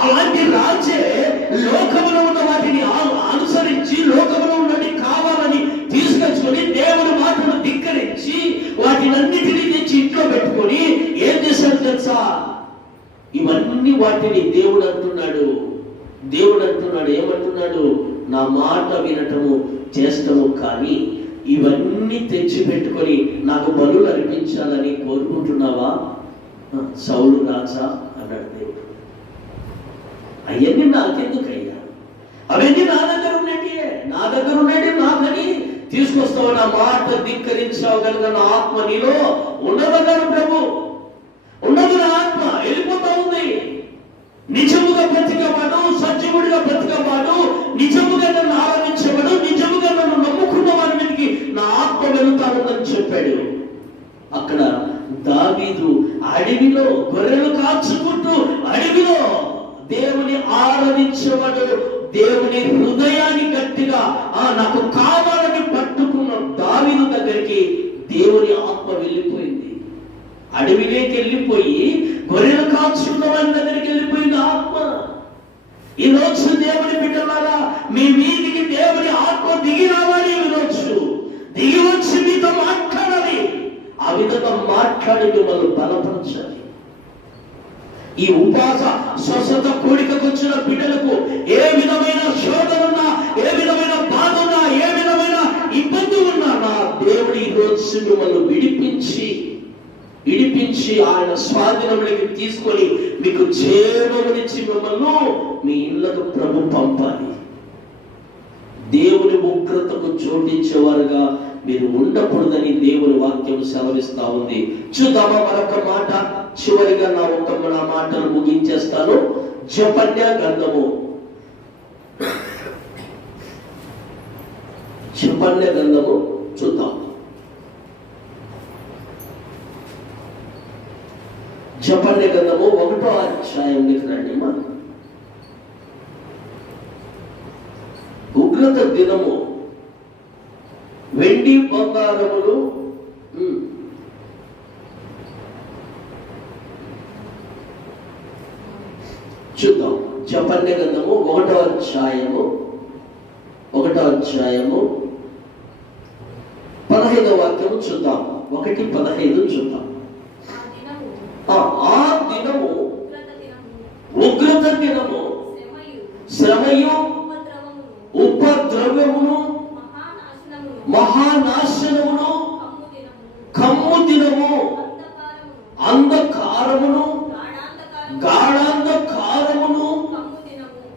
అలాంటి రాజే లోకములో ఉన్న వాటిని అనుసరించి, లోకములో ఉన్నది కావాలని తీసుకొచ్చుకొని దేవుని మాటను ధిక్కరించి వాటినన్నిటినీ తెచ్చి ఇంట్లో పెట్టుకొని ఏం చేశాడు తెలుసా? ఇవన్నీ వాటిని దేవుడు అంటున్నాడు ఏమంటున్నాడు? నా మాట వినటము చేష్టము, కానీ ఇవన్నీ తెచ్చి పెట్టుకొని నాకు బలులు అర్పించాలని కోరుకుంటున్నావా సౌలు రాజా అన్నాడు దేవుడు. అవన్నీ నాకెందుకయ్యా? అవన్నీ నా దగ్గర ఉన్నట్టే నాకని తీసుకొస్తావు. నా మాట ధిక్కరించావు కనుక నా ఆత్మ నీలో ఉండదన్నాడు ప్రభు. ఉండదు, నా ఆత్మ వెళ్ళిపోతా ఉంది. నిజముగా బ్రతికవాడు, సజీవుడిగా బ్రతికవాడు, నిజముగా నన్ను ఆరాధించేవాడు, నిజముగా నన్ను నమ్ముకున్న వారి మీదకి నా ఆత్మ వెళుతానని చెప్పాడు. అక్కడ దావీదు అడవిలో గొర్రెలు కాచుకుంటూ అడవిలో దేవుని ఆరాధించేవాడు, దేవుని హృదయాన్ని గట్టిగా నాకు కావాలని పట్టుకున్న దావీదు దగ్గరికి దేవుని ఆత్మ వెళ్ళిపోయింది. అడవిలోకి వెళ్ళిపోయి గొర్రెలు కాచుకున్న వారి దగ్గరికి వెళ్ళిపోయింది ఆత్మ. ఈ రోజు దేవుని బిడ్డలారా, మీ మీదికి దేవుని ఆత్మ దిగి రావాలి. ఈ రోజు దిగి వచ్చి మీతో మాట్లాడాలి. ఆ విధంగా మాట్లాడి మిమ్మల్ని బలపరచాలి. ఈ ఉపాస స్వస్థత కోడికకు వచ్చిన బిడ్డలకు ఏ విధమైన శోధన ఉన్నా, ఏ విధమైన బాధ ఉన్నా, ఏ విధమైన ఇబ్బంది ఉన్నా, నా దేవుడు ఈ రోజు మిమ్మల్ని విడిపించి ఆయన స్వాధీనంలోకి తీసుకొని మీకు క్షేమమునిచ్చి మిమ్మల్ని మీ ఇళ్లకు ప్రభు పంపాలి. దేవుని ఉగ్రతకు చోటించేవారుగా మీరు ఉండకూడదని దేవుని వాక్యం సెలవిస్తా ఉంది. చూద్దామా మరొక మాట? చివరిగా నా మాటను ముగించేస్తాను. జపన్య గ్రంథము చూద్దాం. జపన్య గ్రంథము 1వ అధ్యాయంలోకి రండి. ఉగ్రత దినము వెండి బంగారములు చూద్దాం. జపన్య గ్రంథము 1వ అధ్యాయము 15వ వాక్యము చూద్దాం. 1:15 చూద్దాం. ఆ దినము ఉగ్రత దినము, శ్రమయు, ఉపద్రవమును, మహానాశనమును, కమ్ము దినము, అంధకారమును, గాఢాంధకారమును,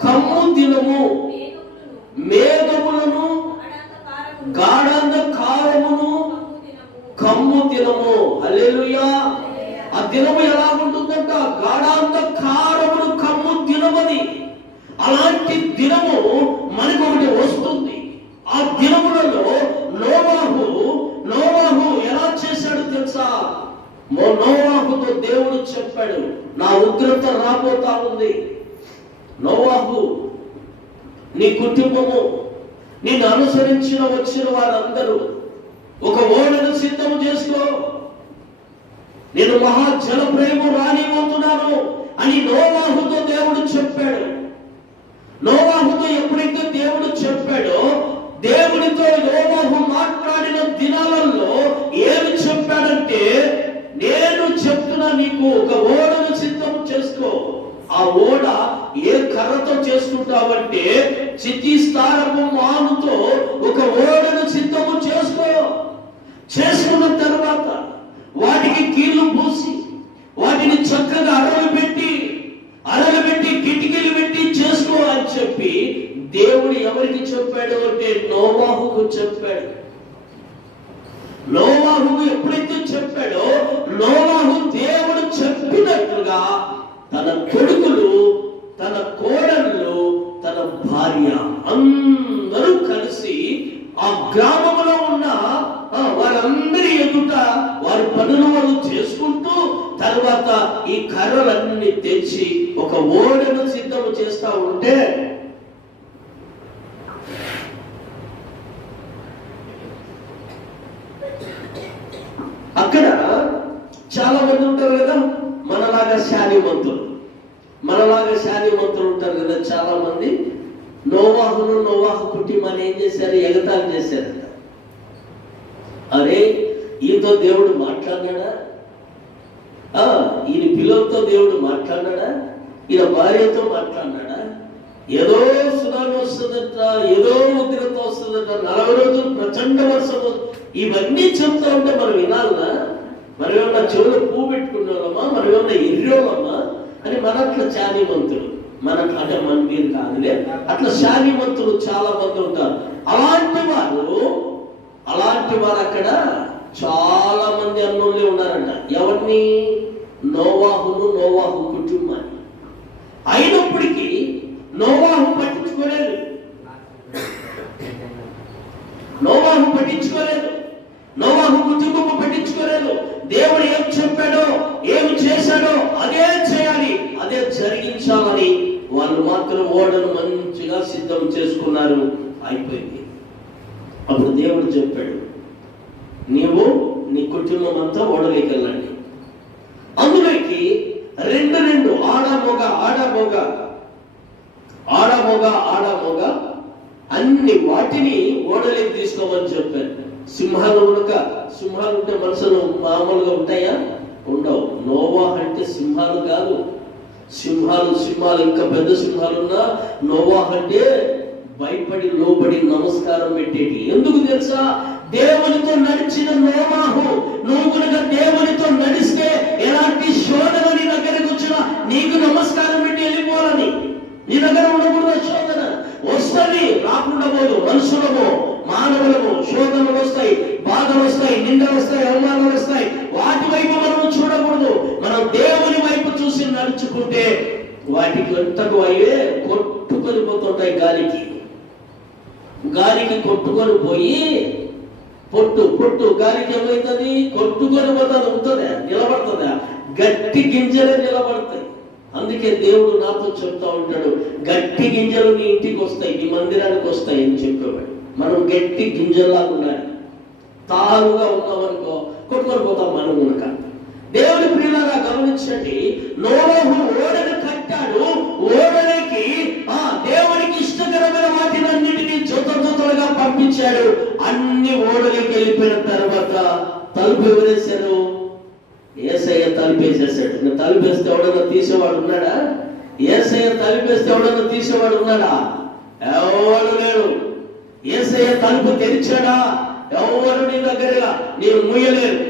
కమ్ము దినము, మేఘములను, గాఢాంధకారమును, కమ్ము దినము. హల్లెలూయా. ఆ దినము ఎలా ఉంటుందంట? గాఢాంధకారమును కమ్ము దినమని. అలాంటి దినము మనకు ఒకటి వస్తుంది. ఆ దినములలో నోవాహు ఎలా చేశాడు తెలుసా? నోవాహుతో దేవుడు చెప్పాడు, నా ఉగ్రత రాబోతా ఉంది. నోవాహు, నీ కుటుంబము, నిన్ను అనుసరించిన వచ్చిన వారందరూ ఒక ఓడను సిద్ధం చేసుకో, నేను మహా జల ప్రేమ రానిపోతున్నాను అని నోవాహుతో దేవుడు చెప్పాడు. నోవాహుతో ఎప్పుడైతే దేవుడు చెప్పాడో, దేవుడితో నోవాహు మాట్లాడిన దినాలలో ఏమి చెప్పాడంటే, నేను చెప్తున్నా నీకు ఒక ఓడను సిద్ధం చేసుకో. ఆ ఓడ ఏ కర్రతో చేసుకుంటావంటే చితిస్థారము మానుతో ఒక ఓడను సిద్ధము చేసుకో. చేసుకున్న తర్వాత వాటికి కీళ్లు పూసి వాటిని చక్కగా అరగబెట్టి కిటికీలు పెట్టి చేసుకో అని చెప్పి దేవుడు ఎవరికి చెప్పాడు అంటే నోవాహుకు చెప్పాడు. నోవాహుకు ఎప్పుడైతే చెప్పాడో, నోవాహు దేవుడు చెప్పినట్లుగా తన కొడుకులు, తన కోడళ్ళు, తన భార్య అందరూ కలిసి ఆ గ్రామంలో ఉన్న వారందరి ఎదుట వారి పనులు వాళ్ళు చేసుకుంటూ తర్వాత ఈ కర్రలన్నీ తెచ్చి ఒక ఓడను సిద్ధం చేస్తా ఉంటే, అక్కడ చాలా మంది ఉంటారు కదా, మనలాగా శానిమంతులు ఉంటారు కదా చాలా మంది. నోవాహు కుటుంబాన్ని ఏం చేశారు? ఎగతాళి చేశారట. అరే, ఈయనతో దేవుడు మాట్లాడినాడా? ఈయన పిల్లలతో దేవుడు మాట్లాడినాడా? ఈయన భార్యతో మాట్లాడినాడా? ఏదో సునామీ వస్తుందట, ఏదో ఉగ్రత వస్తుందట, 40 రోజులు ప్రచండ వర్షం, ఇవన్నీ చెప్తా ఉంటే మనం వినాలనా? మనం ఏమన్నా చెవులు పువ్వు పెట్టుకున్నామా? మనం ఏమన్నా ఎర్రోళ్ళమ్మా అని మనట్ల శానిమంతులు, అంటే మన మీరు కాదులే, అట్లా శానిమంతులు చాలా మంది ఉంటారు. అలాంటి వారు అక్కడ చాలా మంది అన్నోళ్ళే ఉన్నారంట. ఎవరిని? నోవాహు కుటుంబాన్ని. అయినప్పటికీ నోవాహు పట్టించుకోలేదు. నోవాహు కుటుంబం పట్టించుకోలేదు. దేవుడు ఏం చెప్పాడో, ఏం చేశాడో అదే చేయాలి, అదే జరిగించాలని వాళ్ళు మాత్రం ఓడను మంచిగా సిద్ధం చేసుకున్నారు. అయిపోయింది. అప్పుడు దేవుడు చెప్పాడు, నీవు నీ కుటుంబం అంతా ఓడలోకి వెళ్ళండి. అందులోకి రెండు ఆడమొగ అన్ని వాటిని ఓడలోకి తీసుకోమని చెప్పారు. సింహాలు ఉంటే మనుషులు మామూలుగా ఉంటాయా? ఉండవు. నోవా అంటే సింహాలు కాదు. సింహాలు ఇంకా పెద్ద సింహాలున్నా నోవా అంటే భయపడి లోబడి నమస్కారం పెట్టేటి. ఎందుకు తెలుసా? దేవునితో నడిచిన నోవాహు. నువ్వు కనుక దేవునితో నడిస్తే ఎలాంటి శోధన నీ దగ్గరకు వచ్చినా నీకు నమస్కారం పెట్టి వెళ్ళిపోవాలని. నీ దగ్గర ఉండకూడదు శోధన. వస్తుంది, రాకుండా పోదు. మనుషులము, మానవులము శోధనలు వస్తాయి, బాధలు వస్తాయి, నిందలు వస్తాయి, అవమానాలు వస్తాయి. వాటి వైపు మనం చూడకూడదు. మనం దేవుని వైపు చూసి నడుచుకుంటే వాటికి ఎంతకు అయ్యే కొట్టుకొని పోతుంటాయి. గాలికి కొట్టుకొని పోయి పొట్టు గాలికి ఏమవుతుంది? కొట్టుకొని పోతుంది. ఉంటుందా? నిలబడుతుందా? గట్టి గింజలే నిలబడతాయి. అందుకే దేవుడు నాతో చెప్తా ఉంటాడు, గట్టి గింజలు నీ ఇంటికి వస్తాయి, నీ మందిరానికి వస్తాయి అని చెప్పేవాడు. మనం గట్టి గింజల్లాగా ఉండాలి. తారుగా ఉన్నామనుకో కొట్టుకొని పోతాం మనం కనుక. దేవుని ప్రియులారా గమనించండి, నోవహు ఓడను కట్టాడు. ఓడలోకి దేవునికి ఇష్టకరమైన వాటిని అన్నిటినీ జొత్తలుగా పంపించాడు. అన్ని ఓడలోకి వెళ్ళిపోయిన తర్వాత తలుపు ఎవరేశారు? యేసయ్య తలుపేసేసాడు. నేను తలుపేస్తే ఎవడన్నా తీసేవాడు ఉన్నాడా? యేసయ్య తలుపేస్తే ఎవడన్నా తీసేవాడు ఉన్నాడా? ఎవడు లేడు. యేసయ్య తలుపు తెరిచాడా? ఎవరు నీ దగ్గరగా నేను ముయ్యలేరు.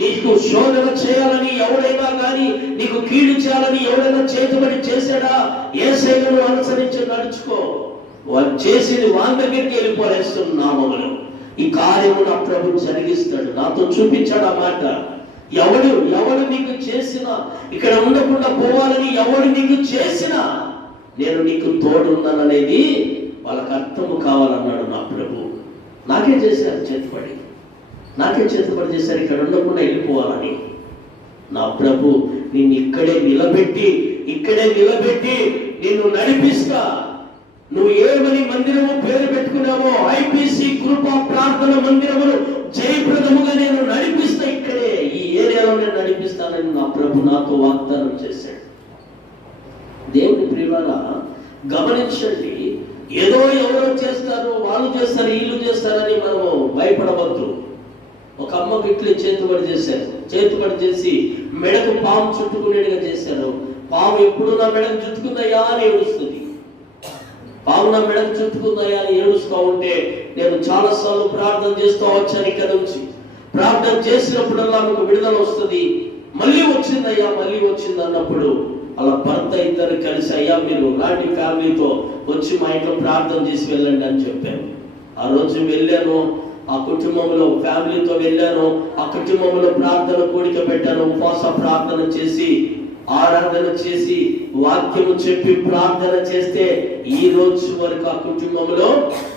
నీకు శోధన చేయాలని ఎవడైనా కానీ, నీకు కీడు చేయాలని ఎవడైనా చేతుబడి చేశాడా? యేసయ్యను అనుసరించి నడుచుకో. వారు చేసేది వాళ్ళ దగ్గరికి వెళ్ళిపోలేస్తున్నామని ఈ కార్యము నా ప్రభు జరిగిస్తాడు. నాతో చూపించాడు ఆ మాట. ఎవడు నీకు చేసినా, ఇక్కడ ఉండకుండా పోవాలని ఎవడు నీకు చేసినా నేను నీకు తోడున్నాననేది వాళ్ళకి అర్థము కావాలన్నాడు నా ప్రభు. నాకే చేశారు చేతుపడి చేశారు ఇక్కడ ఉండకుండా వెళ్ళిపోవాలని. నా ప్రభు నిన్ను ఇక్కడే నిలబెట్టి నిన్ను నడిపిస్తా. నువ్వు ఏమని మందిరము పేరు పెట్టుకున్నావో ఐపీసీ కృపా ప్రార్థన మందిరమును జయప్రదముగా నేను నడిపిస్తా. ఇక్కడే ఈ ఏరియాలో నేను నడిపిస్తానని నా ప్రభు నాతో వాగ్దానం చేశాడు. దేవుని ప్రియులారా గమనించండి, ఏదో ఎవరో చేస్తారు, వాళ్ళు చేస్తారు, వీళ్ళు చేస్తారని మనము భయపడవద్దు. ఒక అమ్మకు ఇట్లే చేతుబడి చేసి మెడకు పాము చుట్టుకునేట్టుగా చేశారు. పాము ఎప్పుడు నా మెడకు చుట్టుకుందయ్యా అని ఏడుస్తుంది. పాము నా మెడకు చుట్టుకుందయ్యా అని ఏడుస్తూ ఉంటే నేను చాలాసార్లు ప్రార్థన చేస్తూ వచ్చాను. ఇక్కడ నుంచి ప్రార్థన చేసినప్పుడల్లా మీకు విడుదల వస్తుంది. మళ్ళీ వచ్చింది అన్నప్పుడు అలా భర్త ఇద్దరు కలిసి, అయ్యా మీరు లాంటి ఫ్యామిలీతో వచ్చి మా ఇంట్లో ప్రార్థన చేసి వెళ్ళండి అని చెప్పాను. ఆ రోజు వెళ్ళాను, ఆ కుటుంబంలో ఫ్యామిలీతో వెళ్ళాను. ఆ కుటుంబంలో ప్రార్థన కూడిక పెట్టాను. ఉపవాస ప్రార్థన చేసి, ఆరాధన చేసి, వాక్యము చెప్పి ప్రార్థన చేస్తే ఈ రోజు వరకు ఆ కుటుంబంలో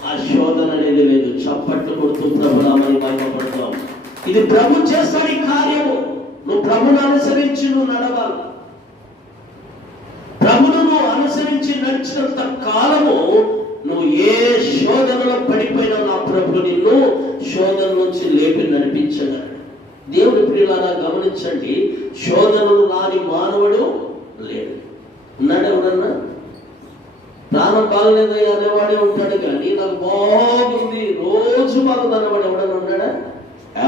ఆ శోధన అనేది లేదు. చప్పట్లు కొడుతూ ప్రభునామని మహిమపడతాం. ఇది ప్రభు చేస్తాడు ఈ కార్యము. నువ్వు ప్రభును అనుసరించి నువ్వు నడవాలి. ప్రభును నువ్వు అనుసరించి నడిచినంత కాలము నువ్వు ఏ శోధనలో పడిపోయినా నా ప్రభు నిన్ను శోధన నుంచి లేపి నడిపించగలడు. దేవుని ప్రియులారా గమనించండి, శోధనలు రాని మానవుడు లేడు. ఉన్నాడు ఎవడన్నా? ప్రాణం బాగలేదయ్యా అనేవాడే ఉంటాడు, కానీ నాకు బాగుంది రోజు బాగుంది అన్నవాడు ఎవడన్నా ఉన్నాడా?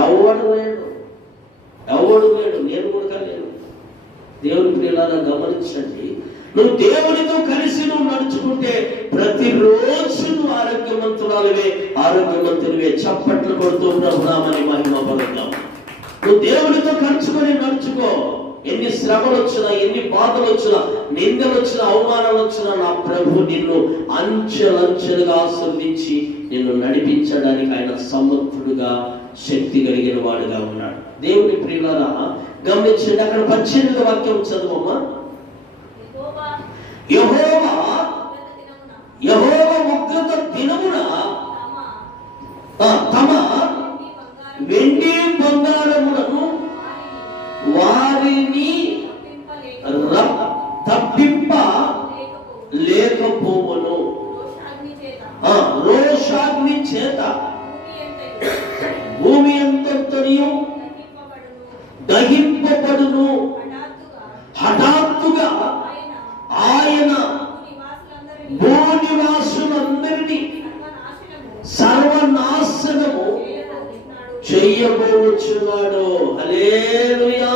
ఎవడు లేడు. నేను కూడా లేను. దేవుని ప్రియులారా గమనించండి, నువ్వు దేవునితో కలిసి నువ్వు నడుచుకుంటే ప్రతిరోజు నువ్వు ఆరోగ్యవంతునివే. చప్పట్లు కొడుతూ ప్రభునామని మహిమపడతాం. నువ్వు దేవునితో కలుసుకొని నడుచుకో. ఎన్ని శ్రమలు వచ్చినా, ఎన్ని బాధలు వచ్చినా, నిందలు వచ్చినా, అవమానాలు వచ్చినా నా ప్రభు నిన్ను అంచెలంచెలుగా ఆశీర్వదించి నిన్ను నడిపించడానికి ఆయన సమర్థుడుగా, శక్తి కలిగిన వాడుగా ఉన్నాడు. దేవుని ప్రియులారా గమనించండి, అక్కడ 18వ వాక్యం చదువమ్మా. యెహోవా ఉగ్రత దినమున తమ వెండి బంగారములను వారిని తప్పింప చేత భూమి అంతయు దహింపబడును. హఠాత్తుగా ఆయన భూనివాసులందరినీ సర్వనాశనము చెయ్యబోచున్నాడు. హల్లెలూయా.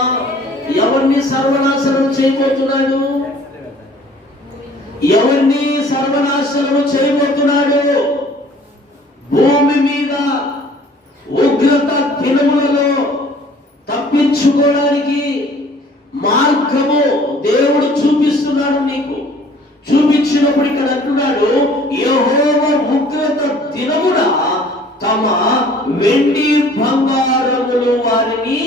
ఎవరిని సర్వనాశనం చేయబోతున్నాడు? ఎవరిని సర్వనాశనము చేయబోతున్నాడు? భూమి మీద ఉగ్రత దినములలో తప్పించుకోవడానికి మార్గము దేవుడు చూపిస్తున్నాడు. నీకు చూపించినప్పుడు ఇక్కడ అంటున్నాడు, యెహోవా ఉగ్రత దినమున తమ వెండి బంగారములు వారిని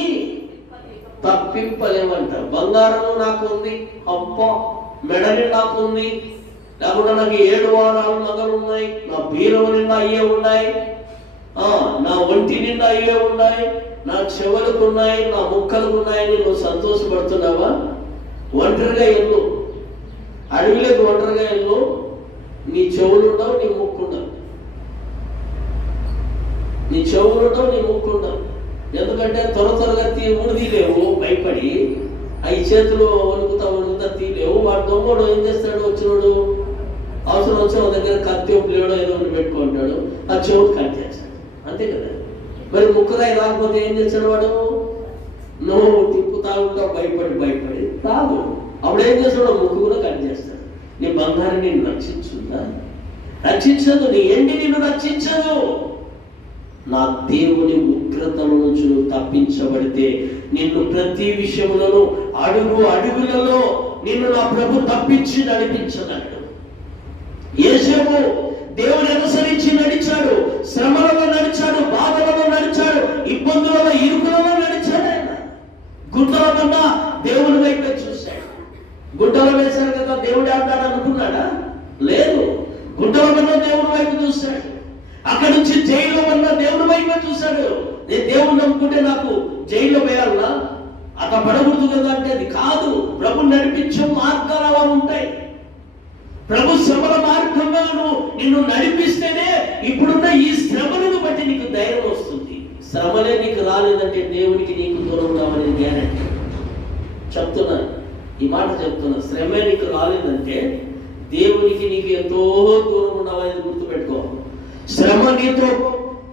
తప్పింపలేమంట. బంగారము నాకు ఉంది, అప్ప మెడని నాకు ఉంది, లేకుండా నాకు 7 వారాలు నగలు ఉన్నాయి, నా బీరవు నిండా అయ్యే ఉన్నాయి, నా ఒంటి నిండా అయ్యే ఉన్నాయి, నా చెవులకు ఉన్నాయి, నా ముక్కలకు ఉన్నాయని నువ్వు సంతోషపడుతున్నావా? ఒంటరిగా ఎల్లు, అడవిలోకి ఒంటరిగా ఎల్లు. నీ చెవులుండవు, నీ ముక్కుండవు. నీ చెవులుండవు, నీ ముక్కుండవు. ఎందుకంటే త్వరగా తీలేవు, భయపడి అవి చేతులు వణుకుతా తీలేవు. వాడు దొంగోడు ఏం చేస్తాడు? వచ్చినోడు అవసరం వచ్చి ఒక దగ్గర కత్తి ప్లేడో ఏదో ఒకటి పెట్టుకుంటాడు, ఆ చెవుడు కట్ చేస్తాడు, అంతే కదా. మరి ముక్కరాయి రాకపోతే ఏం చేస్తాడు వాడు? నువ్వు తిప్పుతా ఉంటావు, భయపడి రాదు. అప్పుడు ఏం చేస్తాడు? ముక్కు కూడా కట్ చేస్తాడు. నీ బంగారం నిన్ను రక్షించుందా? రక్షించదు. నీ ఎండి నిన్ను రక్షించదు. నా దేవుని ఉగ్రతల నుంచి నువ్వు తప్పించబడితే నిన్ను ప్రతి విషయములను అడుగులలో నిన్ను నా ప్రభు తప్పించి నడిపించగలడు. యేసేపు దేవుని అనుసరించి నడిచాడు, శ్రమలలో నడిచాడు, బాధలలో నడిచాడు, ఇబ్బందులలో ఇరుకులలో నడిచాడు. ఆయన గుంటల కన్నా దేవుని వైపే చూశాడు. గుంటలో వేశారు కదా దేవుడు ఆడాడు అనుకున్నాడా? లేదు. గుంటల కన్నా దేవుని వైపు చూశాడు. అక్కడి నుంచి జైల్లో ఉన్న దేవుని వైపు చూశాడు. నేను దేవుని నమ్ముకుంటే నాకు జైల్లో వేయాలన్నా, అట్లా పడకూడదు కదా అంటే అది కాదు. ప్రభు నడిపించే మార్గాలు అలా ఉంటాయి. ప్రభు శ్రమల మార్గంగా నిన్ను నడిపిస్తేనే ఇప్పుడున్న ఈ శ్రమలను బట్టి నీకు ధైర్యం వస్తుంది. శ్రమలే నీకు రాలేదంటే దేవునికి నీకు దూరం కావాలని గ్యారెంటీ చెప్తున్నా. ఈ మాట చెప్తున్నా. శ్రమే నీకు రాలేదంటే దేవునికి నీకు ఎంతో దూరం ఉన్నావని గుర్తుపెట్టుకో. శ్రమ నీతో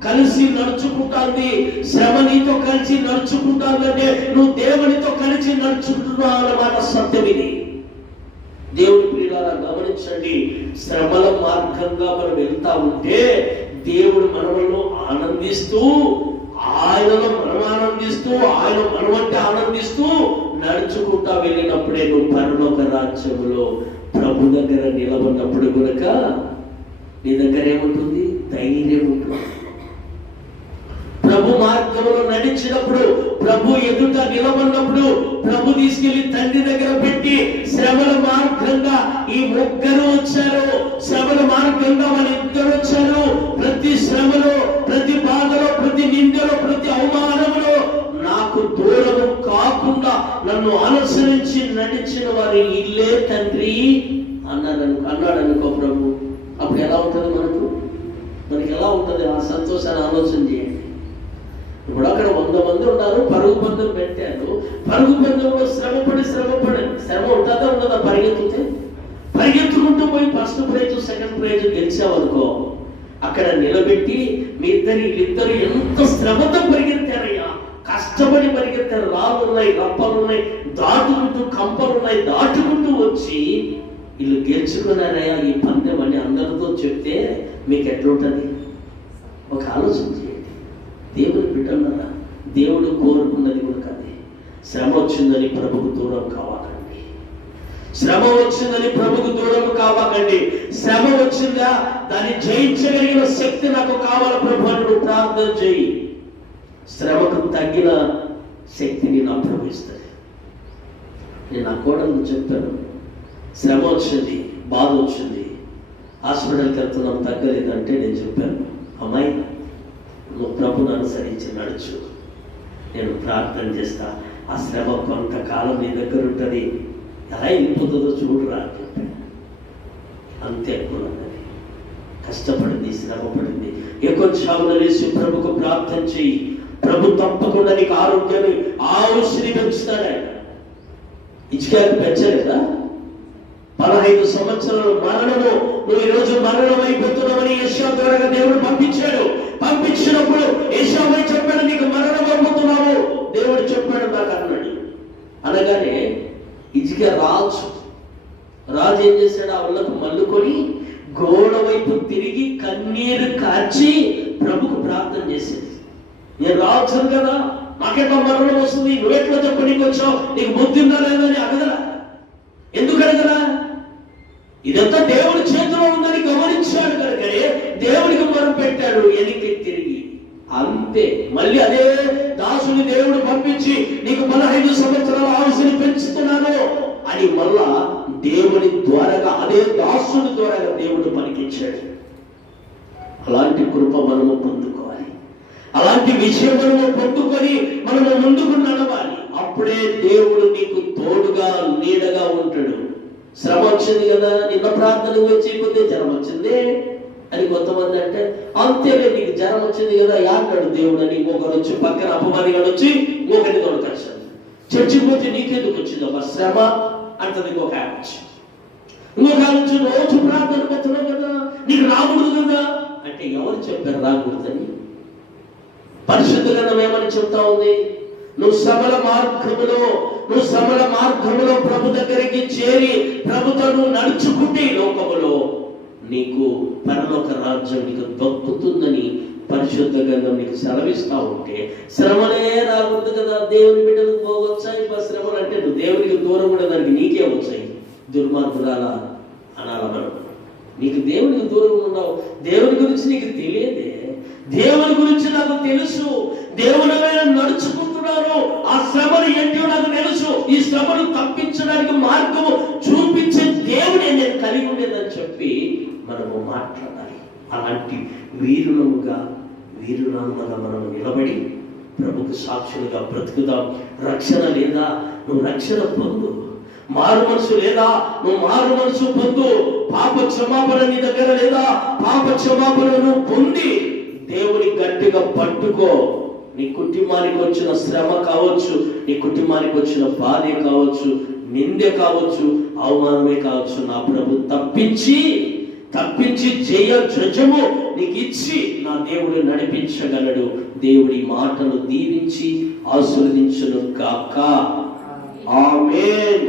కలిసి నడుచుకుంటుంది. శ్రమ నీతో కలిసి నడుచుకుంటుందంటే నువ్వు దేవునితో కలిసి నడుచుకుంటున్నావు అన్నమాట. సత్యం ఇది. దేవుని ప్రియులారా గమనించండి. శ్రమల మార్గంగా మనం వెళ్తా ఉంటే దేవుడు మనలో ఆనందిస్తూ, ఆయనలో మనం ఆనందిస్తూ, ఆయన మనమంటే ఆనందిస్తూ నడుచుకుంటా వెళ్ళినప్పుడే నువ్వు పరలోక రాజ్యములో ప్రభు దగ్గర నిలబడినప్పుడు కనుక నీ దగ్గర ఏముంటుంది? ధైర్యం ఉంటుంది. ప్రభు మార్గంలో నడిచినప్పుడు, ప్రభు ఎదుట నిలబడినప్పుడు, ప్రభు తీసుకెళ్లి తండ్రి దగ్గర పెట్టి శ్రమల మార్గంగా ఈ ముగ్గురు వచ్చారు. శ్రమల మార్గంగా మన ఇద్దరు వచ్చారు. ప్రతి శ్రమలో, ప్రతి బాధలో, ప్రతి నిందలో, ప్రతి అవమానంలో నాకు దూరము కాకుండా నన్ను అనుసరించి నడిచిన వారి ఇల్లే తండ్రి అన్నాడు అనుకో ప్రభు. అప్పుడు ఎలా ఉంటుంది మనకి ఎలా ఉంటుంది? ఆ సంతోషాన్ని ఆలోచన చేయండి. ఇప్పుడు అక్కడ 100 మంది ఉన్నారు, పరుగు పందెం పెట్టారు. పరుగు పందెంలో శ్రమ ఉంటుందా ఉండదా? పరిగెత్తుకుంటూ పోయి ఫస్ట్ ప్రైజ్, సెకండ్ ప్రైజ్ గెలిచావనుకో, అక్కడ నిలబెట్టి వీళ్ళిద్దరు ఎంత శ్రమతో పరిగెత్తారయ్యా, కష్టపడి పరిగెత్తారు. రాళ్ళు ఉన్నాయి, రప్పలు ఉన్నాయి, దాటుకుంటూ కంపలు ఉన్నాయి, దాటుకుంటూ వచ్చి వీళ్ళు గెలుచుకున్నారయ్యా ఈ పందెం అని అందరితో చెప్తే మీకు ఎట్లుంటుంది? ఒక ఆలోచన చేయండి. దేవుని బిడ్డలారా, దేవుడు కోరుకున్నది కూడా కాదు. శ్రమ వచ్చిందని ప్రభుకు దూరం కావాలండి. శ్రమ వచ్చిందని ప్రభుకు దూరం కావాలండి. శ్రమ వచ్చిందా, దాన్ని జయించగలిగిన శక్తి నాకు కావాలి ప్రభు అని నువ్వు ప్రార్థన చేయి. శ్రమకు తగ్గిన శక్తిని నా ప్రభు ఇస్తుంది. నేను నా కోడలు చెప్పాను, శ్రమ వచ్చింది, బాధ వచ్చింది, హాస్పిటల్కి వెళ్తున్నాం, తగ్గలేదంటే నేను చెప్పాను, అమ్మాయి నువ్వు ప్రభుని అనుసరించి నడుచు, నేను ప్రార్థన చేస్తా, ఆ శ్రమ కొంతకాలం నీ దగ్గర ఉంటుంది, ఎలా వెళ్ళిపోతుందో చూడురా అని చెప్పాను. అంతే అనుకున్నది. కష్టపడింది, శ్రమ పడింది, ఎక్కువ లేచి ప్రభుకు ప్రార్థన చెయ్యి. ప్రభు తప్పకుండా నీకు ఆరోగ్యాన్ని ఆయుష్ని పెంచుతాడు. ఆయన హిజ్కియాకు పెంచలేదా? 15 సంవత్సరాలు మరణము, నువ్వు ఈరోజు మరణం అయిపోతున్నావని యెషయా ద్వారా దేవుడు పంపించాడు. పంపించినప్పుడు యెషయా చెప్పాడు, నీకు మరణం అయిపోతున్నావు దేవుడు చెప్పాడు నాకు అన్నాడు. అనగానే హిజ్కియా రాజు ఏం చేశాడు? ఆ వాళ్ళకు మల్లుకొని గోడ వైపు తిరిగి కన్నీరు కార్చి ప్రభుకు ప్రార్థన చేసేది. నేను రావచ్చు కదా, నాకెట్లా మరణం వస్తుంది, నువ్వెట్లా చెప్పు, నీకు వచ్చావు, నీకు బుద్ధి ఉందా లేదా అని అడగదా? ఎందుకు అడగదా? ఇదంతా దేవుడి చేతిలో ఉందని గమనించాడు కనుకనే దేవుడికి మొర పెట్టాడు ఎనికి తిరిగి. అంతే. మళ్ళీ అదే దాసుని దేవుడు పంపించి నీకు 15 సంవత్సరాల ఆయుష్ని పెంచుతున్నాను అని మళ్ళా దేవుని ద్వారాగా, అదే దాసుని ద్వారాగా దేవుడు పలికించాడు. అలాంటి కృప మనము పొందుకోవాలి. అలాంటి విషయం మనము పొందుకొని మనము ముందుకు నడవాలి. అప్పుడే దేవుడు నీకు తోడుగా నీడగా ఉంటాడు. శ్రమ వచ్చింది కదా, నిన్న ప్రార్థన చేయకపోతే జ్వరం వచ్చింది అని కొంతమంది అంటే, అంతేలే నీకు జ్వరం వచ్చింది కదా అంటాడు దేవుడు అని ఇంకొకరు వచ్చి, పక్కన అపమానిగాడు వచ్చి ఇంకొకటి దొరకచ్చాడు. చర్చికి పోతే నీకెందుకు వచ్చింది ఒక శ్రమ అంటది ఇంకొక వచ్చి. ఇంకొక నుంచి రోజు ప్రార్థన పెడుతున్నావు కదా, నీకు రాకూడదు కదా అంటే ఎవరు చెప్పారు రాకూడదని? పరిశుద్ధ గ్రంథం ఏమని చెప్తా ఉంది? నువ్వు శ్రమల మార్గములో ప్రభు దగ్గరికి చేరి ప్రభుతో నువ్వు నడుచుకుంటే లోకములో నీకు పరలోక రాజ్యం నీకు దక్కుతుందని పరిశుద్ధ గ్రంథం నీకు సెలవిస్తా ఉంటే, శ్రమలే రాకూడదు కదా. దేవుని బిడ్డలకు పోవచ్చాయి శ్రమలు అంటే నువ్వు దేవునికి దూరం కూడా దానికి నీకే వచ్చాయి. దుర్మార్గురాలా అనాల మనం. నీకు దేవునికి దూరం ఉన్నావు, దేవుని గురించి నీకు తెలియదే. దేవుని గురించి నాకు తెలుసు, దేవుని మీద నడుచుకుంటున్నాను, ఆ శ్రమను ఏంటో నాకు తెలుసు, ఈ శ్రమను తప్పించడానికి మార్గము చూపించే దేవుడే నేను కలిగి ఉండేదని చెప్పి మనము మాట్లాడాలి. అలాంటి వీరులముగా మనము నిలబడి ప్రభుకు సాక్షులుగా బ్రతుకుదాం. రక్షణ లేదా? నువ్వు రక్షణ పొందు. మారు మనసు లేదా? నువ్వు మారు మనసు పొందు. పాప క్షమాపణ నీ దగ్గర లేదా? పాప క్షమాపణను పొంది దేవుని గట్టిగా పట్టుకో. నీ కుటుంబానికి వచ్చిన శ్రమ కావచ్చు, నీ కుటుంబానికి వచ్చిన బాధే కావచ్చు, నిందే కావచ్చు, అవమానమే కావచ్చు, నా ప్రభు తప్పించి జయము నీకు ఇచ్చి నా దేవుడు నడిపించగలడు. దేవుడి మాటలు దీవించి ఆశీర్వదించును గాక. ఆమేన్.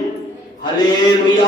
హల్లెలూయా.